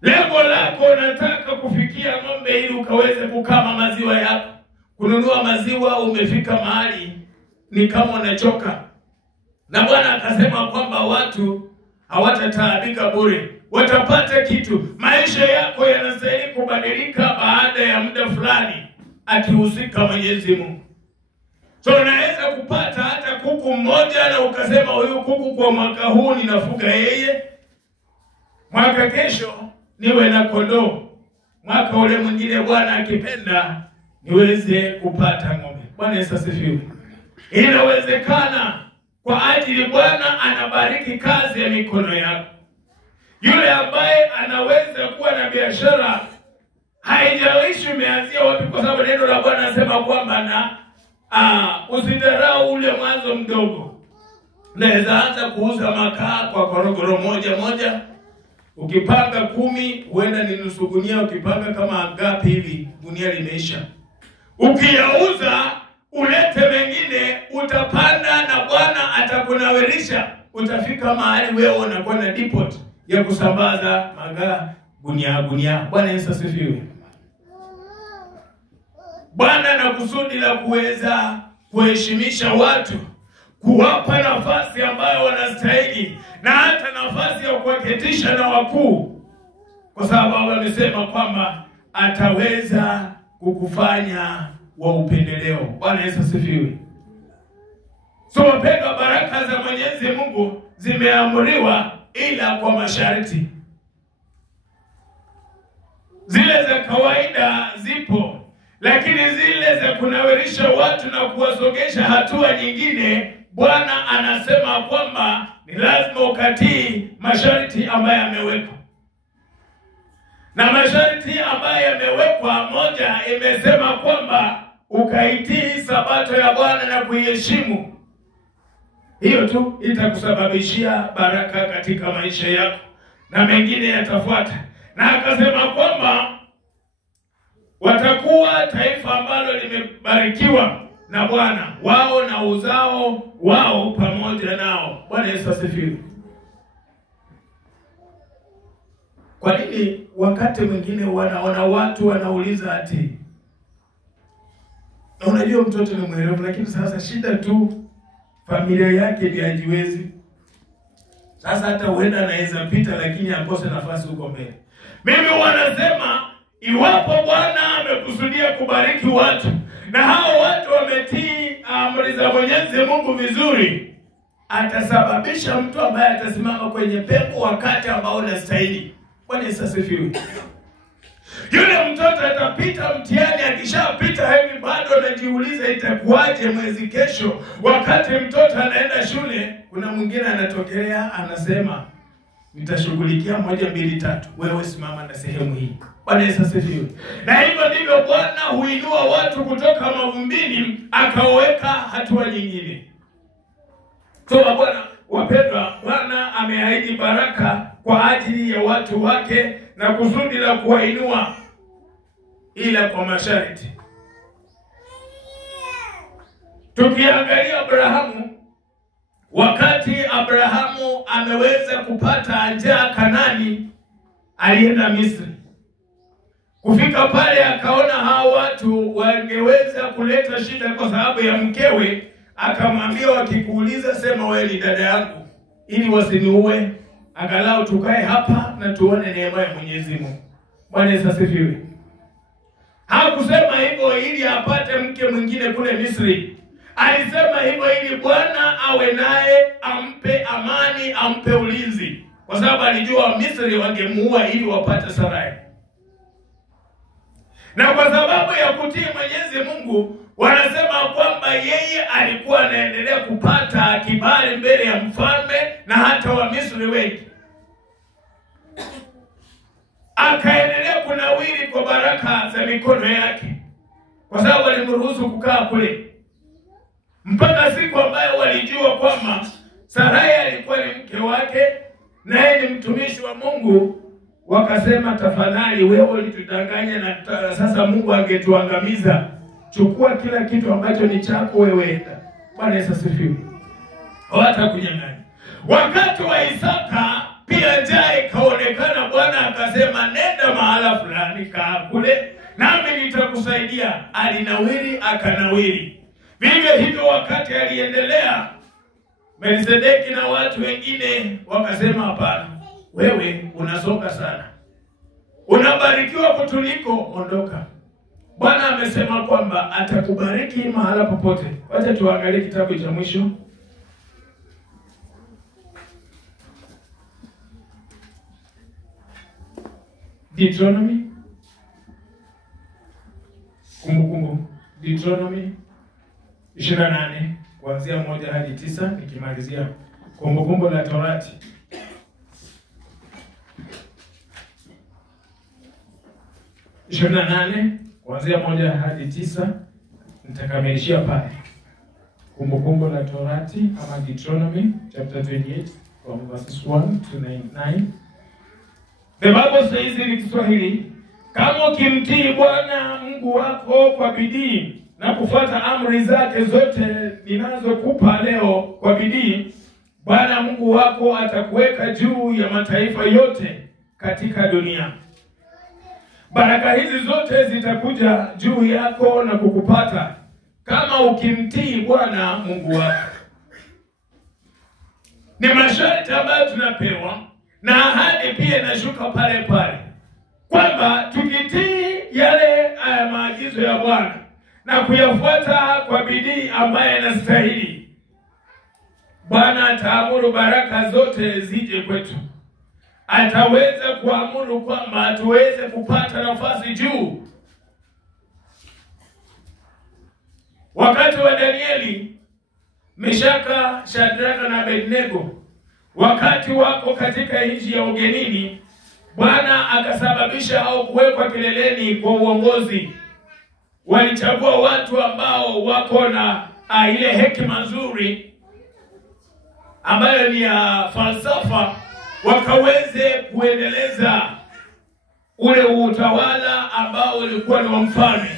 Lengo lako nataka kufikia ng'ombe ili ukaweze kukama maziwa yako. Kununua maziwa, umefika mahali ni kama unachoka. Na Bwana akasema kwamba watu hawatataabika bure, watapata kitu. Maisha yako yanastahili kubadilika baada ya muda fulani akihusika Mwenyezi Mungu. So unaweza kupata hata kuku mmoja na ukasema huyu kuku kwa mwaka huu ninafuga yeye, mwaka kesho niwe na kondoo, mwaka ule mwingine Bwana akipenda niweze kupata ng'ombe. Bwana Yesu asifiwe. Inawezekana kwa ajili Bwana anabariki kazi ya mikono yako. Yule ambaye anaweza kuwa na biashara, haijalishi umeanzia wapi, kwa sababu neno la Bwana anasema kwamba usidharau ule mwanzo mdogo. Unaweza anza kuuza makaa kwa korogoro moja. Ukipanga 10, huenda ni nusu gunia. Ukipanga kama ngapi hivi, gunia limeisha. Ukiyauza ulete mengine, utapanda na Bwana atakunawirisha. Utafika mahali wewe unakuwa na depot ya kusambaza magaa gunia. Bwana Yesu asifiwe. Bwana na kusudi la kuweza kuheshimisha watu, kuwapa nafasi ambayo wanastahili, na hata nafasi ya kuwaketisha na wakuu, kwa sababu amesema kwamba ataweza kukufanya wa upendeleo. Bwana Yesu asifiwe. So wapendwa, baraka za Mwenyezi Mungu zimeamriwa, ila kwa masharti. Zile za kawaida zipo, lakini zile za kunawirisha watu na kuwasogesha hatua nyingine, Bwana anasema kwamba ni lazima ukatii masharti ambayo yamewekwa. Na masharti ambayo yamewekwa, moja imesema kwamba ukaitii sabato ya Bwana na kuiheshimu. Hiyo tu itakusababishia baraka katika maisha yako, na mengine yatafuata. Na akasema kwamba watakuwa taifa ambalo limebarikiwa na Bwana, wao na uzao wao pamoja nao. Bwana Yesu asifiwe. Kwa nini wakati mwingine wanaona watu wanauliza ati, na unajua mtoto ni mwerevu, lakini sasa shida tu familia yake ndiyo hajiwezi. Sasa hata huenda anaweza pita, lakini akose nafasi huko mbele. Mimi wanasema iwapo Bwana amekusudia kubariki watu, na hao watu wametii amri za Mwenyezi Mungu vizuri, atasababisha mtu ambaye atasimama kwenye pepo wakati ambao unastahili. Bwana Yesu asifiwe. Yule mtoto atapita mtihani, akishapita hivi bado anajiuliza itakuwaje mwezi kesho. Wakati mtoto anaenda shule, kuna mwingine anatokelea anasema nitashughulikia 1, 2, 3, wewe simama na sehemu hii. Bwana Yesu asifiwe. Na hivyo ndivyo Bwana huinua watu kutoka mavumbini akaweka hatua nyingine. So Bwana, wapendwa, Bwana ameahidi baraka kwa ajili ya watu wake na kusudi la kuwainua, ila kwa masharti. Tukiangalia Abrahamu, wakati Abrahamu ameweza kupata njaa Kanani, alienda Misri. Kufika pale akaona hao watu wangeweza kuleta shida kwa sababu ya mkewe, akamwambia wakikuuliza sema wewe ni dada yangu, ili wasiniue, angalau tukae hapa na tuone neema ya Mwenyezi Mungu. Bwana Yesu asifiwe. Hakusema hivyo ili apate mke mwingine kule Misri. Alisema hivyo ili Bwana awe naye, ampe amani, ampe ulinzi, kwa sababu alijua Misri wangemuua ili wapate Sarai. Na kwa sababu ya kutii Mwenyezi Mungu, wanasema kwamba yeye alikuwa anaendelea kupata kibali mbele ya mfalme na hata wa Misri wengi. Akaendelea kunawiri kwa baraka za mikono yake, kwa sababu alimruhusu kukaa kule. Mpaka siku ambayo walijua kwamba Sarai alikuwa ni mke wake, naye ni mtumishi wa Mungu, wakasema tafadhali, wewe ulitudanganya na sasa Mungu angetuangamiza. Chukua kila kitu ambacho ni chako, wewe enda. Bwana Yesu asifiwe. Hawatakunyang'anya. Wakati wa Isaka pia njaa ikaonekana, Bwana akasema nenda mahala fulani kaa kule, nami nitakusaidia. Alinawiri akanawiri. Vivyo hivyo wakati aliendelea, Melkisedeki na watu wengine wakasema hapana, wewe unasonga sana, unabarikiwa kutuliko, ondoka. Bwana amesema kwamba atakubariki mahala popote. Wacha tuangalie kitabu cha mwisho. Deuteronomy. Kumbukumbu. Deuteronomy 28. kuanzia 1 hadi 9 nikimalizia. Kumbukumbu la Torati 28 kuanzia 1 hadi 9 nitakamilishia pale. Kumbukumbu la Torati ama Deuteronomy chapter 28 from verses 1 to 9. The Bible says in Kiswahili, kama ukimtii Bwana Mungu wako kwa bidii na kufuata amri zake zote ninazokupa leo kwa bidii, Bwana Mungu wako atakuweka juu ya mataifa yote katika dunia. Baraka hizi zote zitakuja juu yako na kukupata kama ukimtii Bwana Mungu wako. Ni masharti ambayo tunapewa, na ahadi pia inashuka pale pale kwamba tukitii yale maagizo ya Bwana na kuyafuata kwa bidii ambaye inastahili, Bwana ataamuru baraka zote zije kwetu. Ataweza kuamuru kwamba tuweze kupata nafasi juu. Wakati wa Danieli, Meshaka, Shadraka na Abednego, wakati wako katika nchi ya ugenini, Bwana akasababisha hao kuwekwa kileleni kwa uongozi. Walichagua watu ambao wako na ile hekima nzuri ambayo ni ya falsafa, wakaweze kuendeleza ule utawala ambao ulikuwa ni wa mfalme.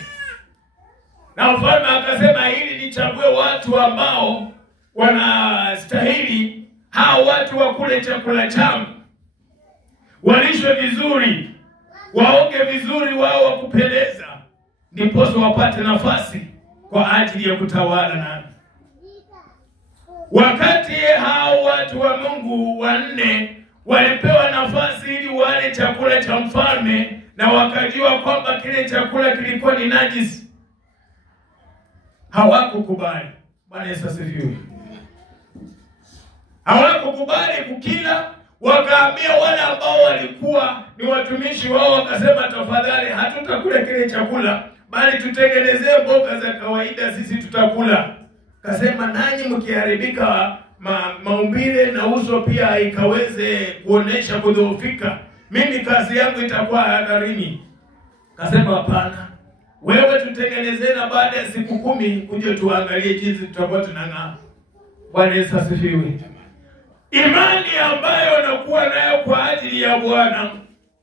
Na mfalme akasema, ili nichague watu ambao wanastahili, hao watu wakule chakula changu, walishwe vizuri, waoge vizuri, wao wakupendeza, ndiposo wapate nafasi kwa ajili ya kutawala nami. Wakati hao watu wa Mungu wanne walipewa nafasi ili wale chakula cha mfalme, na wakajua kwamba kile chakula kilikuwa ni najisi, hawakukubali. Bwana Yesu asifiwe. Hawakukubali kukila. Wakaambia wale ambao walikuwa ni watumishi wao, wakasema, tafadhali hatutakula kile chakula, bali tutengenezee mboga za kawaida, sisi tutakula. Kasema, nanyi mkiharibika maumbile na uso pia ikaweze kuonesha kudhoofika, mimi kazi yangu itakuwa hatarini. Kasema, hapana, wewe tutengenezee, na baada ya siku 10 kuje tuangalie jinsi tutakuwa tunang'aa. Bwana Yesu asifiwe. Imani ambayo unakuwa nayo kwa ajili ya Bwana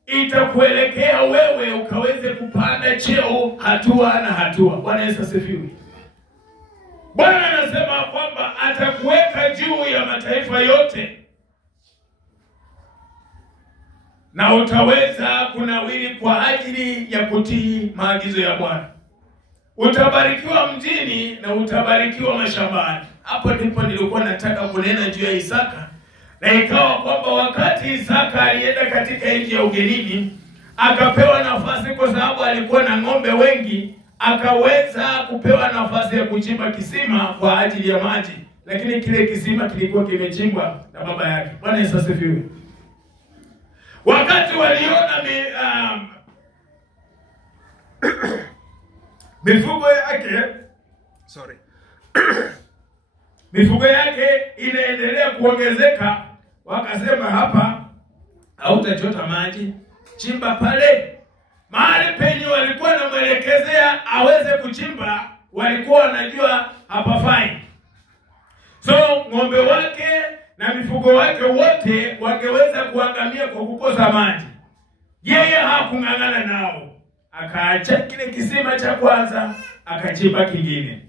itakuelekea wewe ukaweze kupanda cheo hatua na hatua. Bwana Yesu asifiwe. Bwana anasema kwamba atakuweka juu ya mataifa yote, na utaweza kunawiri kwa ajili ya kutii maagizo ya Bwana. Utabarikiwa mjini na utabarikiwa mashambani. Hapo ndipo nilikuwa nataka kunena juu ya Isaka. Na ikawa kwamba wakati Isaka alienda katika nchi ya ugenini, akapewa nafasi kwa sababu alikuwa na ng'ombe wengi, akaweza kupewa nafasi ya kuchimba kisima kwa ajili ya maji. Lakini kile kisima kilikuwa kimechimbwa na baba yake. Bwana Yesu asifiwe. Wakati waliona mifugo yake inaendelea kuongezeka, wakasema, hapa hautachota maji, chimba pale. Mahali penye walikuwa na mwelekezea aweze kuchimba, walikuwa wanajua hapafai. So ng'ombe wake na mifugo wake wote wangeweza kuangamia kwa kukosa maji. Yeye hakung'ang'ana nao, akaacha kile kisima cha kwanza, akachimba kingine.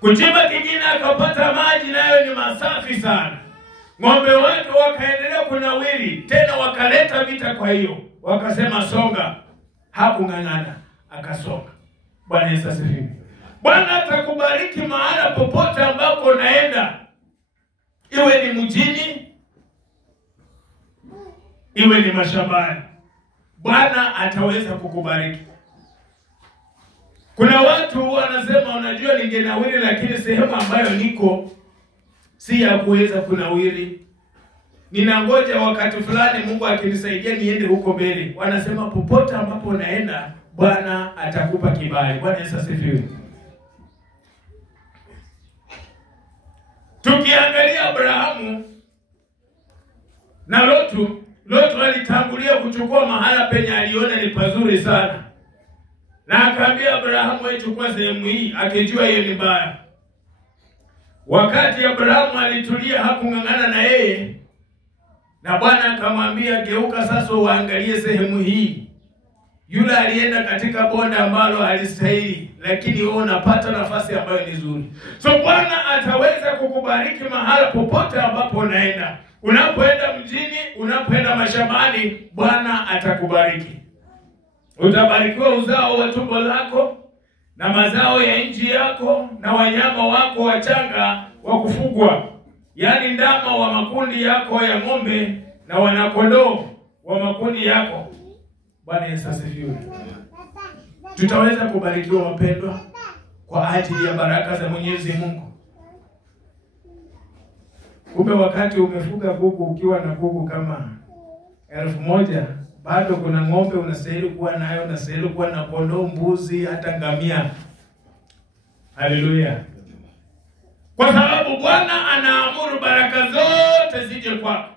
Kuchimba kingine akapata maji, nayo ni masafi sana. Ng'ombe wake wakaendelea kunawiri, tena wakaleta vita. Kwa hiyo wakasema, songa. Hakung'ang'ana, akasonga. Bwana Yesu asifiwe. Bwana atakubariki mahala popote ambako unaenda, iwe ni mjini, iwe ni mashambani. Bwana ataweza kukubariki. Kuna watu wanasema, unajua ningenawiri, lakini sehemu ambayo niko si ya kuweza kunawiri. Ninangoja wakati fulani Mungu akinisaidia niende huko mbele. Wanasema popote ambapo unaenda, Bwana atakupa kibali. Bwana Yesu asifiwe. Tukiangalia Abrahamu na Lotu alitangulia kuchukua mahala penye aliona ni pazuri sana. Na akaambia Abrahamu, wewe chukua sehemu hii, akijua hiyo ni mbaya. Wakati Abrahamu alitulia, hakung'ang'ana na yeye. Na Bwana akamwambia, geuka sasa uangalie sehemu hii. Yule alienda katika bonde ambalo halistahili, lakini wewe unapata nafasi ambayo ni nzuri. So Bwana ataweza kukubariki mahala popote ambapo unaenda. Unapoenda mjini, unapoenda mashambani, Bwana atakubariki. Utabarikiwa uzao wa tumbo lako na mazao ya nchi yako na wanyama wako wachanga wa kufugwa, yaani ndama wa makundi yako ya ng'ombe na wanakondoo wa makundi yako. Bwana Yesu asifiwe. Tutaweza kubarikiwa wapendwa kwa ajili ya baraka za Mwenyezi Mungu. Kumbe wakati umefuga kuku, ukiwa na kuku kama 1000, bado kuna ng'ombe unastahili kuwa nayo, unastahili kuwa na kondoo, mbuzi, hata ngamia. Haleluya. Kwa sababu Bwana anaamuru baraka zote zije kwako.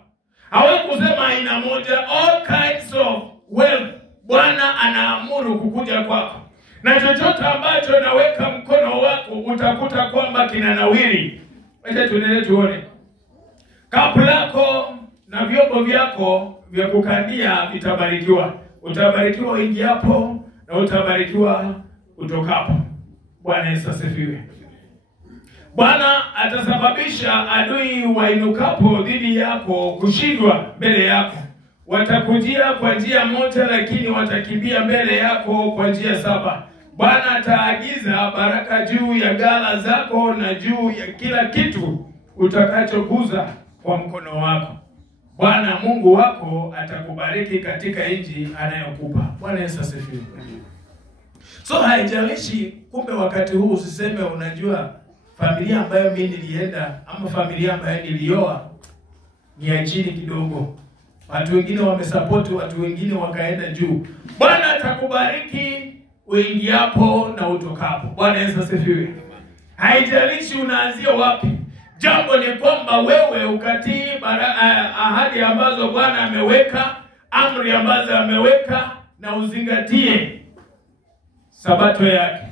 Hawakusema aina moja, all kinds of wealth. Bwana anaamuru kukuja kwako. Na chochote ambacho naweka mkono wako utakuta kwamba kinanawiri. Wacha tuendelee tuone. Kapu lako na vyombo vyako vya kukandia vitabarikiwa. Utabarikiwa uingiapo na utabarikiwa utokapo. Bwana Yesu asifiwe. Bwana atasababisha adui wainukapo dhidi yako kushindwa mbele yako. Watakujia kwa njia moja, lakini watakimbia mbele yako kwa njia 7. Bwana ataagiza baraka juu ya ghala zako na juu ya kila kitu utakachoguza kwa mkono wako. Bwana Mungu wako atakubariki katika nchi anayokupa. Bwana Yesu asifiwe. So haijalishi, kumbe wakati huu usiseme unajua familia ambayo mimi nilienda ama familia ambayo nilioa ni ya chini kidogo. Watu wengine wamesupport, watu wengine wakaenda juu. Bwana atakubariki uingiapo na utokapo. Bwana Yesu asifiwe. Haijalishi unaanzia wapi. Jambo ni kwamba wewe ukatii ahadi ambazo Bwana ameweka, amri ambazo ameweka, na uzingatie sabato yake.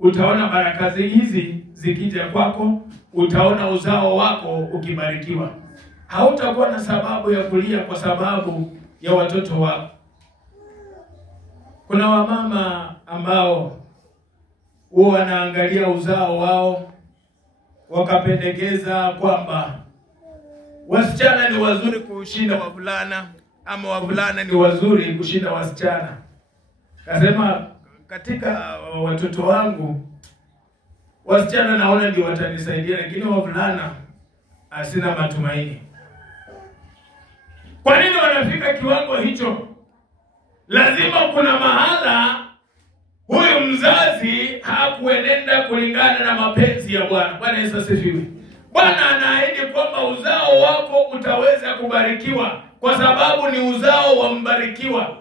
Utaona baraka hizi zikija kwako, utaona uzao wako ukibarikiwa. Hautakuwa na sababu ya kulia kwa sababu ya watoto wako. Kuna wamama ambao huwa wanaangalia uzao wao, wakapendekeza kwamba wasichana ni wazuri kushinda wavulana, ama wavulana ni wazuri kushinda wasichana. Kasema katika watoto wangu wasichana naona ndio watanisaidia, lakini wavulana asina matumaini. Kwa nini wanafika kiwango hicho? Lazima kuna mahala huyu mzazi hakuenenda kulingana na mapenzi ya Bwana. Bwana Yesu asifiwe. Bwana anaahidi kwamba uzao wako utaweza kubarikiwa kwa sababu ni uzao wa mbarikiwa.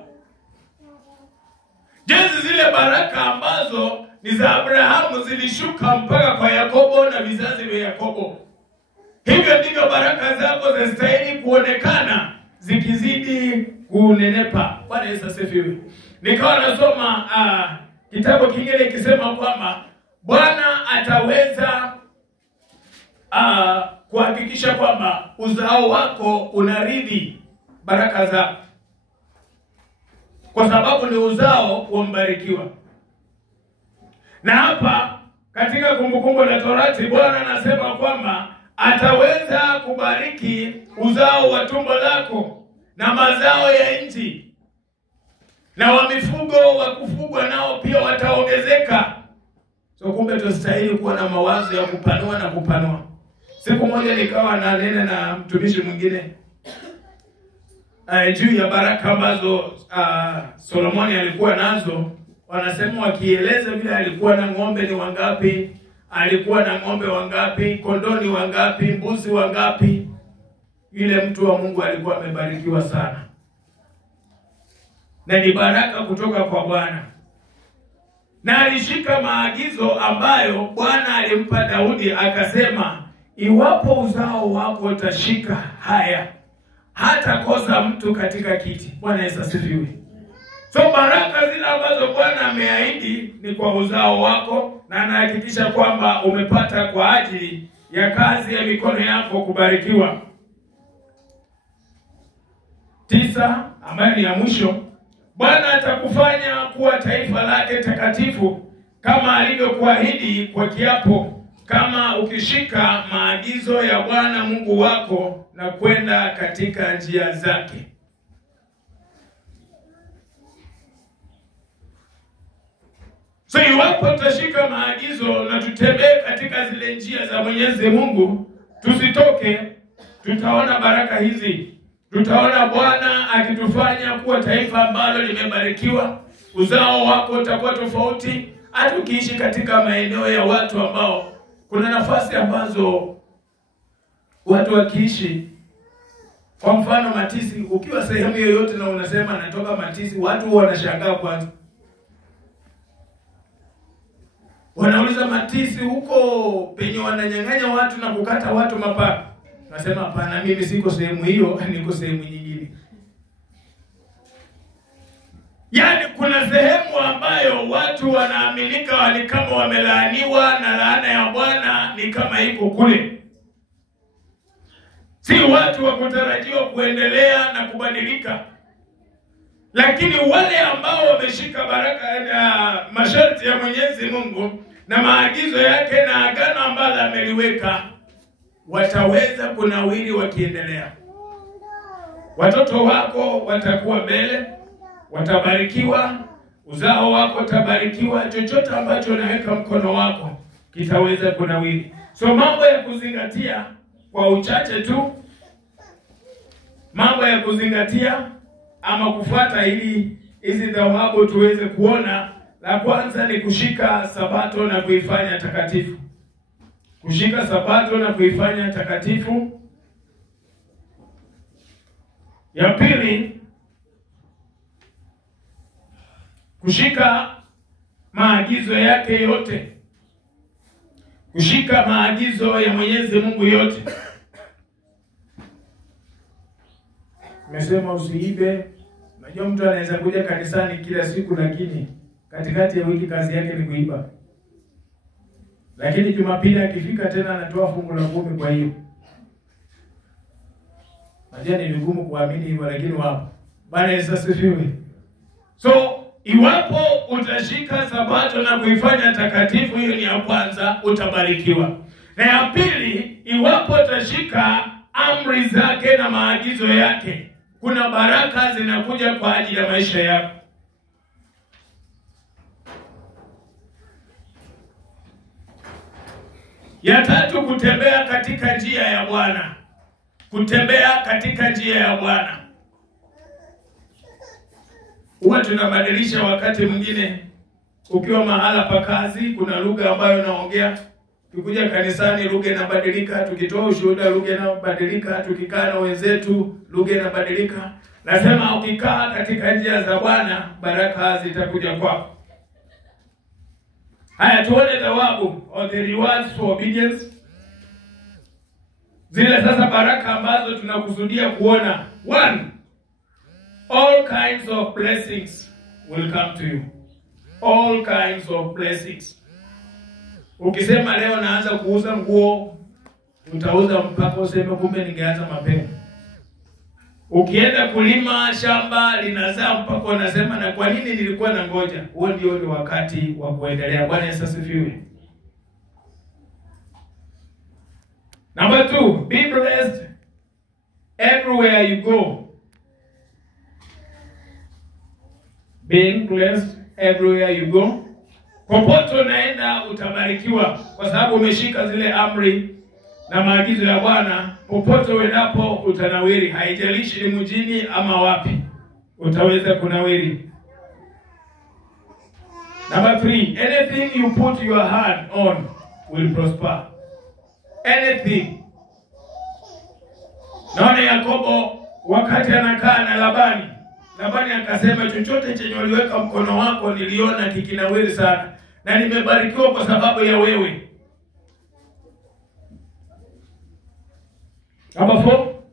Jinsi zile baraka ambazo ni za Abrahamu zilishuka mpaka kwa Yakobo na vizazi vya Yakobo, hivyo ndivyo baraka zako zinastahili kuonekana zikizidi kunenepa. Bwana Yesu asifiwe. Nikawa nasoma kitabu kingine kisema kwamba Bwana ataweza kuhakikisha kwamba uzao wako unarithi baraka zako, kwa sababu ni uzao wa mbarikiwa. Na hapa katika Kumbukumbu la Torati Bwana anasema kwamba ataweza kubariki uzao wa tumbo lako na mazao ya nchi, na wa mifugo wa kufugwa nao pia wataongezeka. So kumbe tunastahili kuwa na mawazo ya kupanua na kupanua. Siku moja nikawa nanena na mtumishi mwingine juu ya baraka ambazo Solomoni alikuwa nazo. Wanasema wakieleza vile alikuwa na ng'ombe ni wangapi, alikuwa na ng'ombe wangapi, kondoo ni wangapi, mbuzi wangapi. Yule mtu wa Mungu alikuwa amebarikiwa sana. Na ni baraka kutoka kwa Bwana. Na alishika maagizo ambayo Bwana alimpa Daudi, akasema iwapo uzao wako utashika haya, hata kosa mtu katika kiti. Bwana Yesu asifiwe. So baraka zile ambazo Bwana ameahidi ni kwa uzao wako, na anahakikisha kwamba umepata kwa ajili ya kazi ya mikono yako kubarikiwa. 9, ambayo ni ya mwisho, Bwana atakufanya kuwa taifa lake takatifu kama alivyokuahidi kwa kiapo, kama ukishika maagizo ya Bwana Mungu wako na kwenda katika njia zake. So iwapo tutashika maagizo na tutembee katika zile njia za Mwenyezi Mungu, tusitoke, tutaona baraka hizi. Tutaona Bwana akitufanya kuwa taifa ambalo limebarikiwa. Uzao wako utakuwa tofauti. Hata ukiishi katika maeneo ya watu ambao kuna nafasi ambazo watu wakiishi, kwa mfano Matisi, ukiwa sehemu yoyote na unasema natoka Matisi, watu wanashangaa kwanza. Wanauliza, Matisi huko penye wananyang'anya watu na kukata watu mapanga? Nasema hapana, mimi siko sehemu hiyo, niko sehemu nyingine. Yaani kuna sehemu ambayo watu wanaaminika ni kama wamelaaniwa na laana ya Bwana ni kama iko kule. Si watu wa kutarajiwa kuendelea na kubadilika. Lakini wale ambao wameshika baraka na masharti ya Mwenyezi Mungu na maagizo yake na agano ambalo ameliweka, wataweza kunawiri wakiendelea. Watoto wako watakuwa mbele, watabarikiwa, uzao wako utabarikiwa, chochote ambacho unaweka mkono wako kitaweza kunawiri. So mambo ya kuzingatia kwa uchache tu, mambo ya kuzingatia ama kufuata ili hizi dhawabu tuweze kuona. La kwanza ni kushika Sabato na kuifanya takatifu. Kushika Sabato na kuifanya takatifu. Ya pili, kushika maagizo yake yote. Kushika maagizo ya Mwenyezi Mungu yote. Nimesema usiibe. Unajua mtu anaweza kuja kanisani kila siku lakini katikati ya wiki kazi yake ni kuiba. Lakini Jumapili akifika tena anatoa fungu la 10 kwa hiyo. Najua ni vigumu kuamini hivyo lakini wapo. Bwana Yesu asifiwe. So iwapo utashika Sabato na kuifanya takatifu, hiyo ni ya kwanza, utabarikiwa. Na ya pili, iwapo utashika amri zake na maagizo yake, kuna baraka zinakuja kwa ajili ya maisha yako. Ya tatu, kutembea katika njia ya Bwana. Kutembea katika njia ya Bwana. Huwa tunabadilisha wakati mwingine. Ukiwa mahala pa kazi, kuna lugha ambayo naongea. Tukikuja kanisani lugha inabadilika, tukitoa ushuhuda lugha inabadilika, tukikaa na wenzetu lugha inabadilika. Nasema ukikaa katika njia za Bwana, baraka zitakuja kwako. Haya, tuone thawabu or the rewards for obedience. Zile sasa baraka ambazo tunakusudia kuona. 1, all kinds of blessings will come to you. All kinds of blessings. Ukisema leo naanza kuuza nguo, utauza mpaka useme kumbe ningeanza mapema. Ukienda kulima shamba linazaa mpaka unasema na kwa nini nilikuwa na ngoja. Huo ndio ni wakati wa kuendelea. Bwana Yesu asifiwe. Number 2, be blessed everywhere you go. Being blessed everywhere you go. Popote unaenda utabarikiwa kwa sababu umeshika zile amri na maagizo ya Bwana. Popote uendapo utanawiri, haijalishi ni mjini ama wapi, utaweza kunawiri. Number 3, anything you put your hand on will prosper. Anything. Naona Yakobo wakati anakaa na Labani, Labani akasema chochote chenye uliweka mkono wako niliona kikinawiri sana na nimebarikiwa kwa sababu ya wewe. Number 4,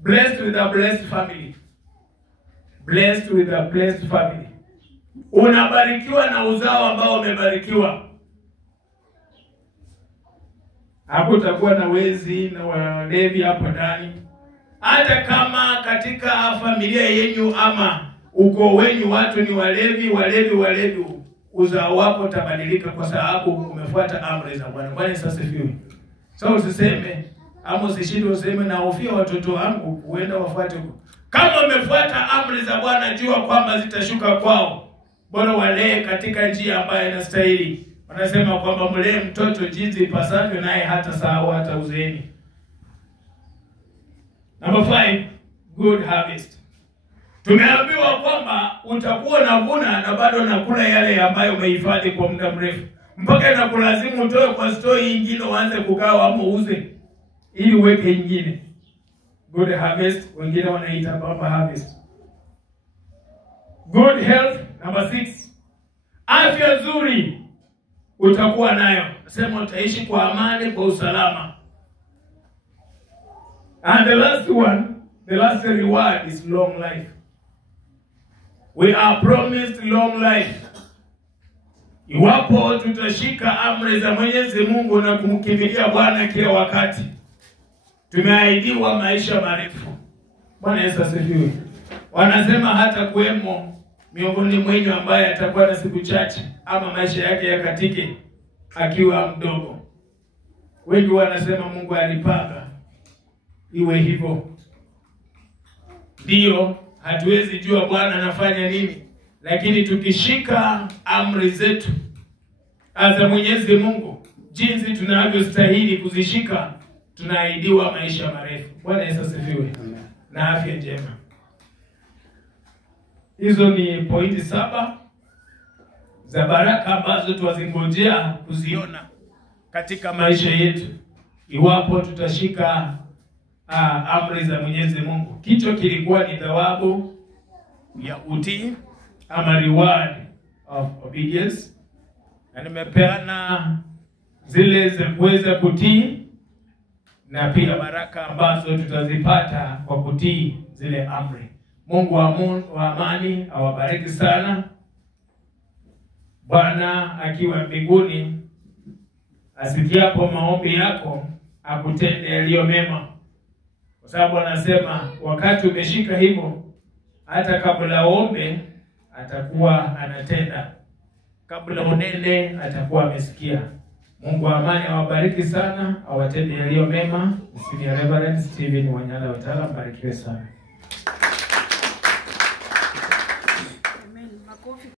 blessed with a blessed family. Blessed with a blessed family. Unabarikiwa na uzao ambao umebarikiwa. Hakutakuwa na wezi na walevi hapo ndani. Hata kama katika familia yenu ama ukoo wenu watu ni walevi, uzao wako utabadilika kwa sababu umefuata amri za Bwana. Bwana sasa fiwe. So usiseme ama usishinde useme na hofia watoto wangu huenda wafuate. Kama umefuata amri za Bwana jua kwamba zitashuka kwao. Bora walee katika njia ambayo inastahili. Wanasema kwamba mlee mtoto jinsi ipasavyo naye hata sahau hata uzeeni. Number 5, good harvest. Tumeambiwa kwamba utakuwa unavuna na bado unakula yale ambayo umehifadhi kwa muda mrefu. Mpaka inakulazimu utoe kwa store nyingine uanze kugawa ama uuze ili uweke nyingine. Good harvest, wengine wanaita bumper harvest. Good health, number 6. Afya nzuri utakuwa nayo. Sema utaishi kwa amani, kwa usalama. And the last one, the last reward is long life. We are promised long life. Iwapo tutashika amri za Mwenyezi Mungu na kumkimbilia Bwana kila wakati, tumeahidiwa maisha marefu. Bwana Yesu asifiwe. Wanasema hata kuemo miongoni mwenu ambaye atakuwa na siku chache ama maisha yake yakatike akiwa mdogo. Wengi wanasema Mungu alipanga iwe hivyo. Ndio, hatuwezi jua Bwana anafanya nini, lakini tukishika amri zetu za Mwenyezi Mungu jinsi tunavyostahili kuzishika, tunaahidiwa maisha marefu. Bwana Yesu asifiwe. Na afya njema. Hizo ni pointi 7 za baraka ambazo tuwazingojea kuziona katika maisha yetu iwapo tutashika amri za Mwenyezi Mungu. Kicho kilikuwa ni thawabu ya utii ama reward of obedience. Na nimepeana zile za kuweza kutii na pia baraka ambazo tutazipata kwa kutii zile amri. Mungu wa amani awabariki sana. Bwana akiwa mbinguni asikiapo maombi yako akutende yaliyo mema. Kwa sababu anasema wakati umeshika hivyo, hata kabla uombe atakuwa anatenda. Kabla unene atakuwa amesikia. Mungu wa amani awabariki sana, awatende yaliyo mema. Senior Reverend Steven Wanyala Watala, mbarikiwe sana.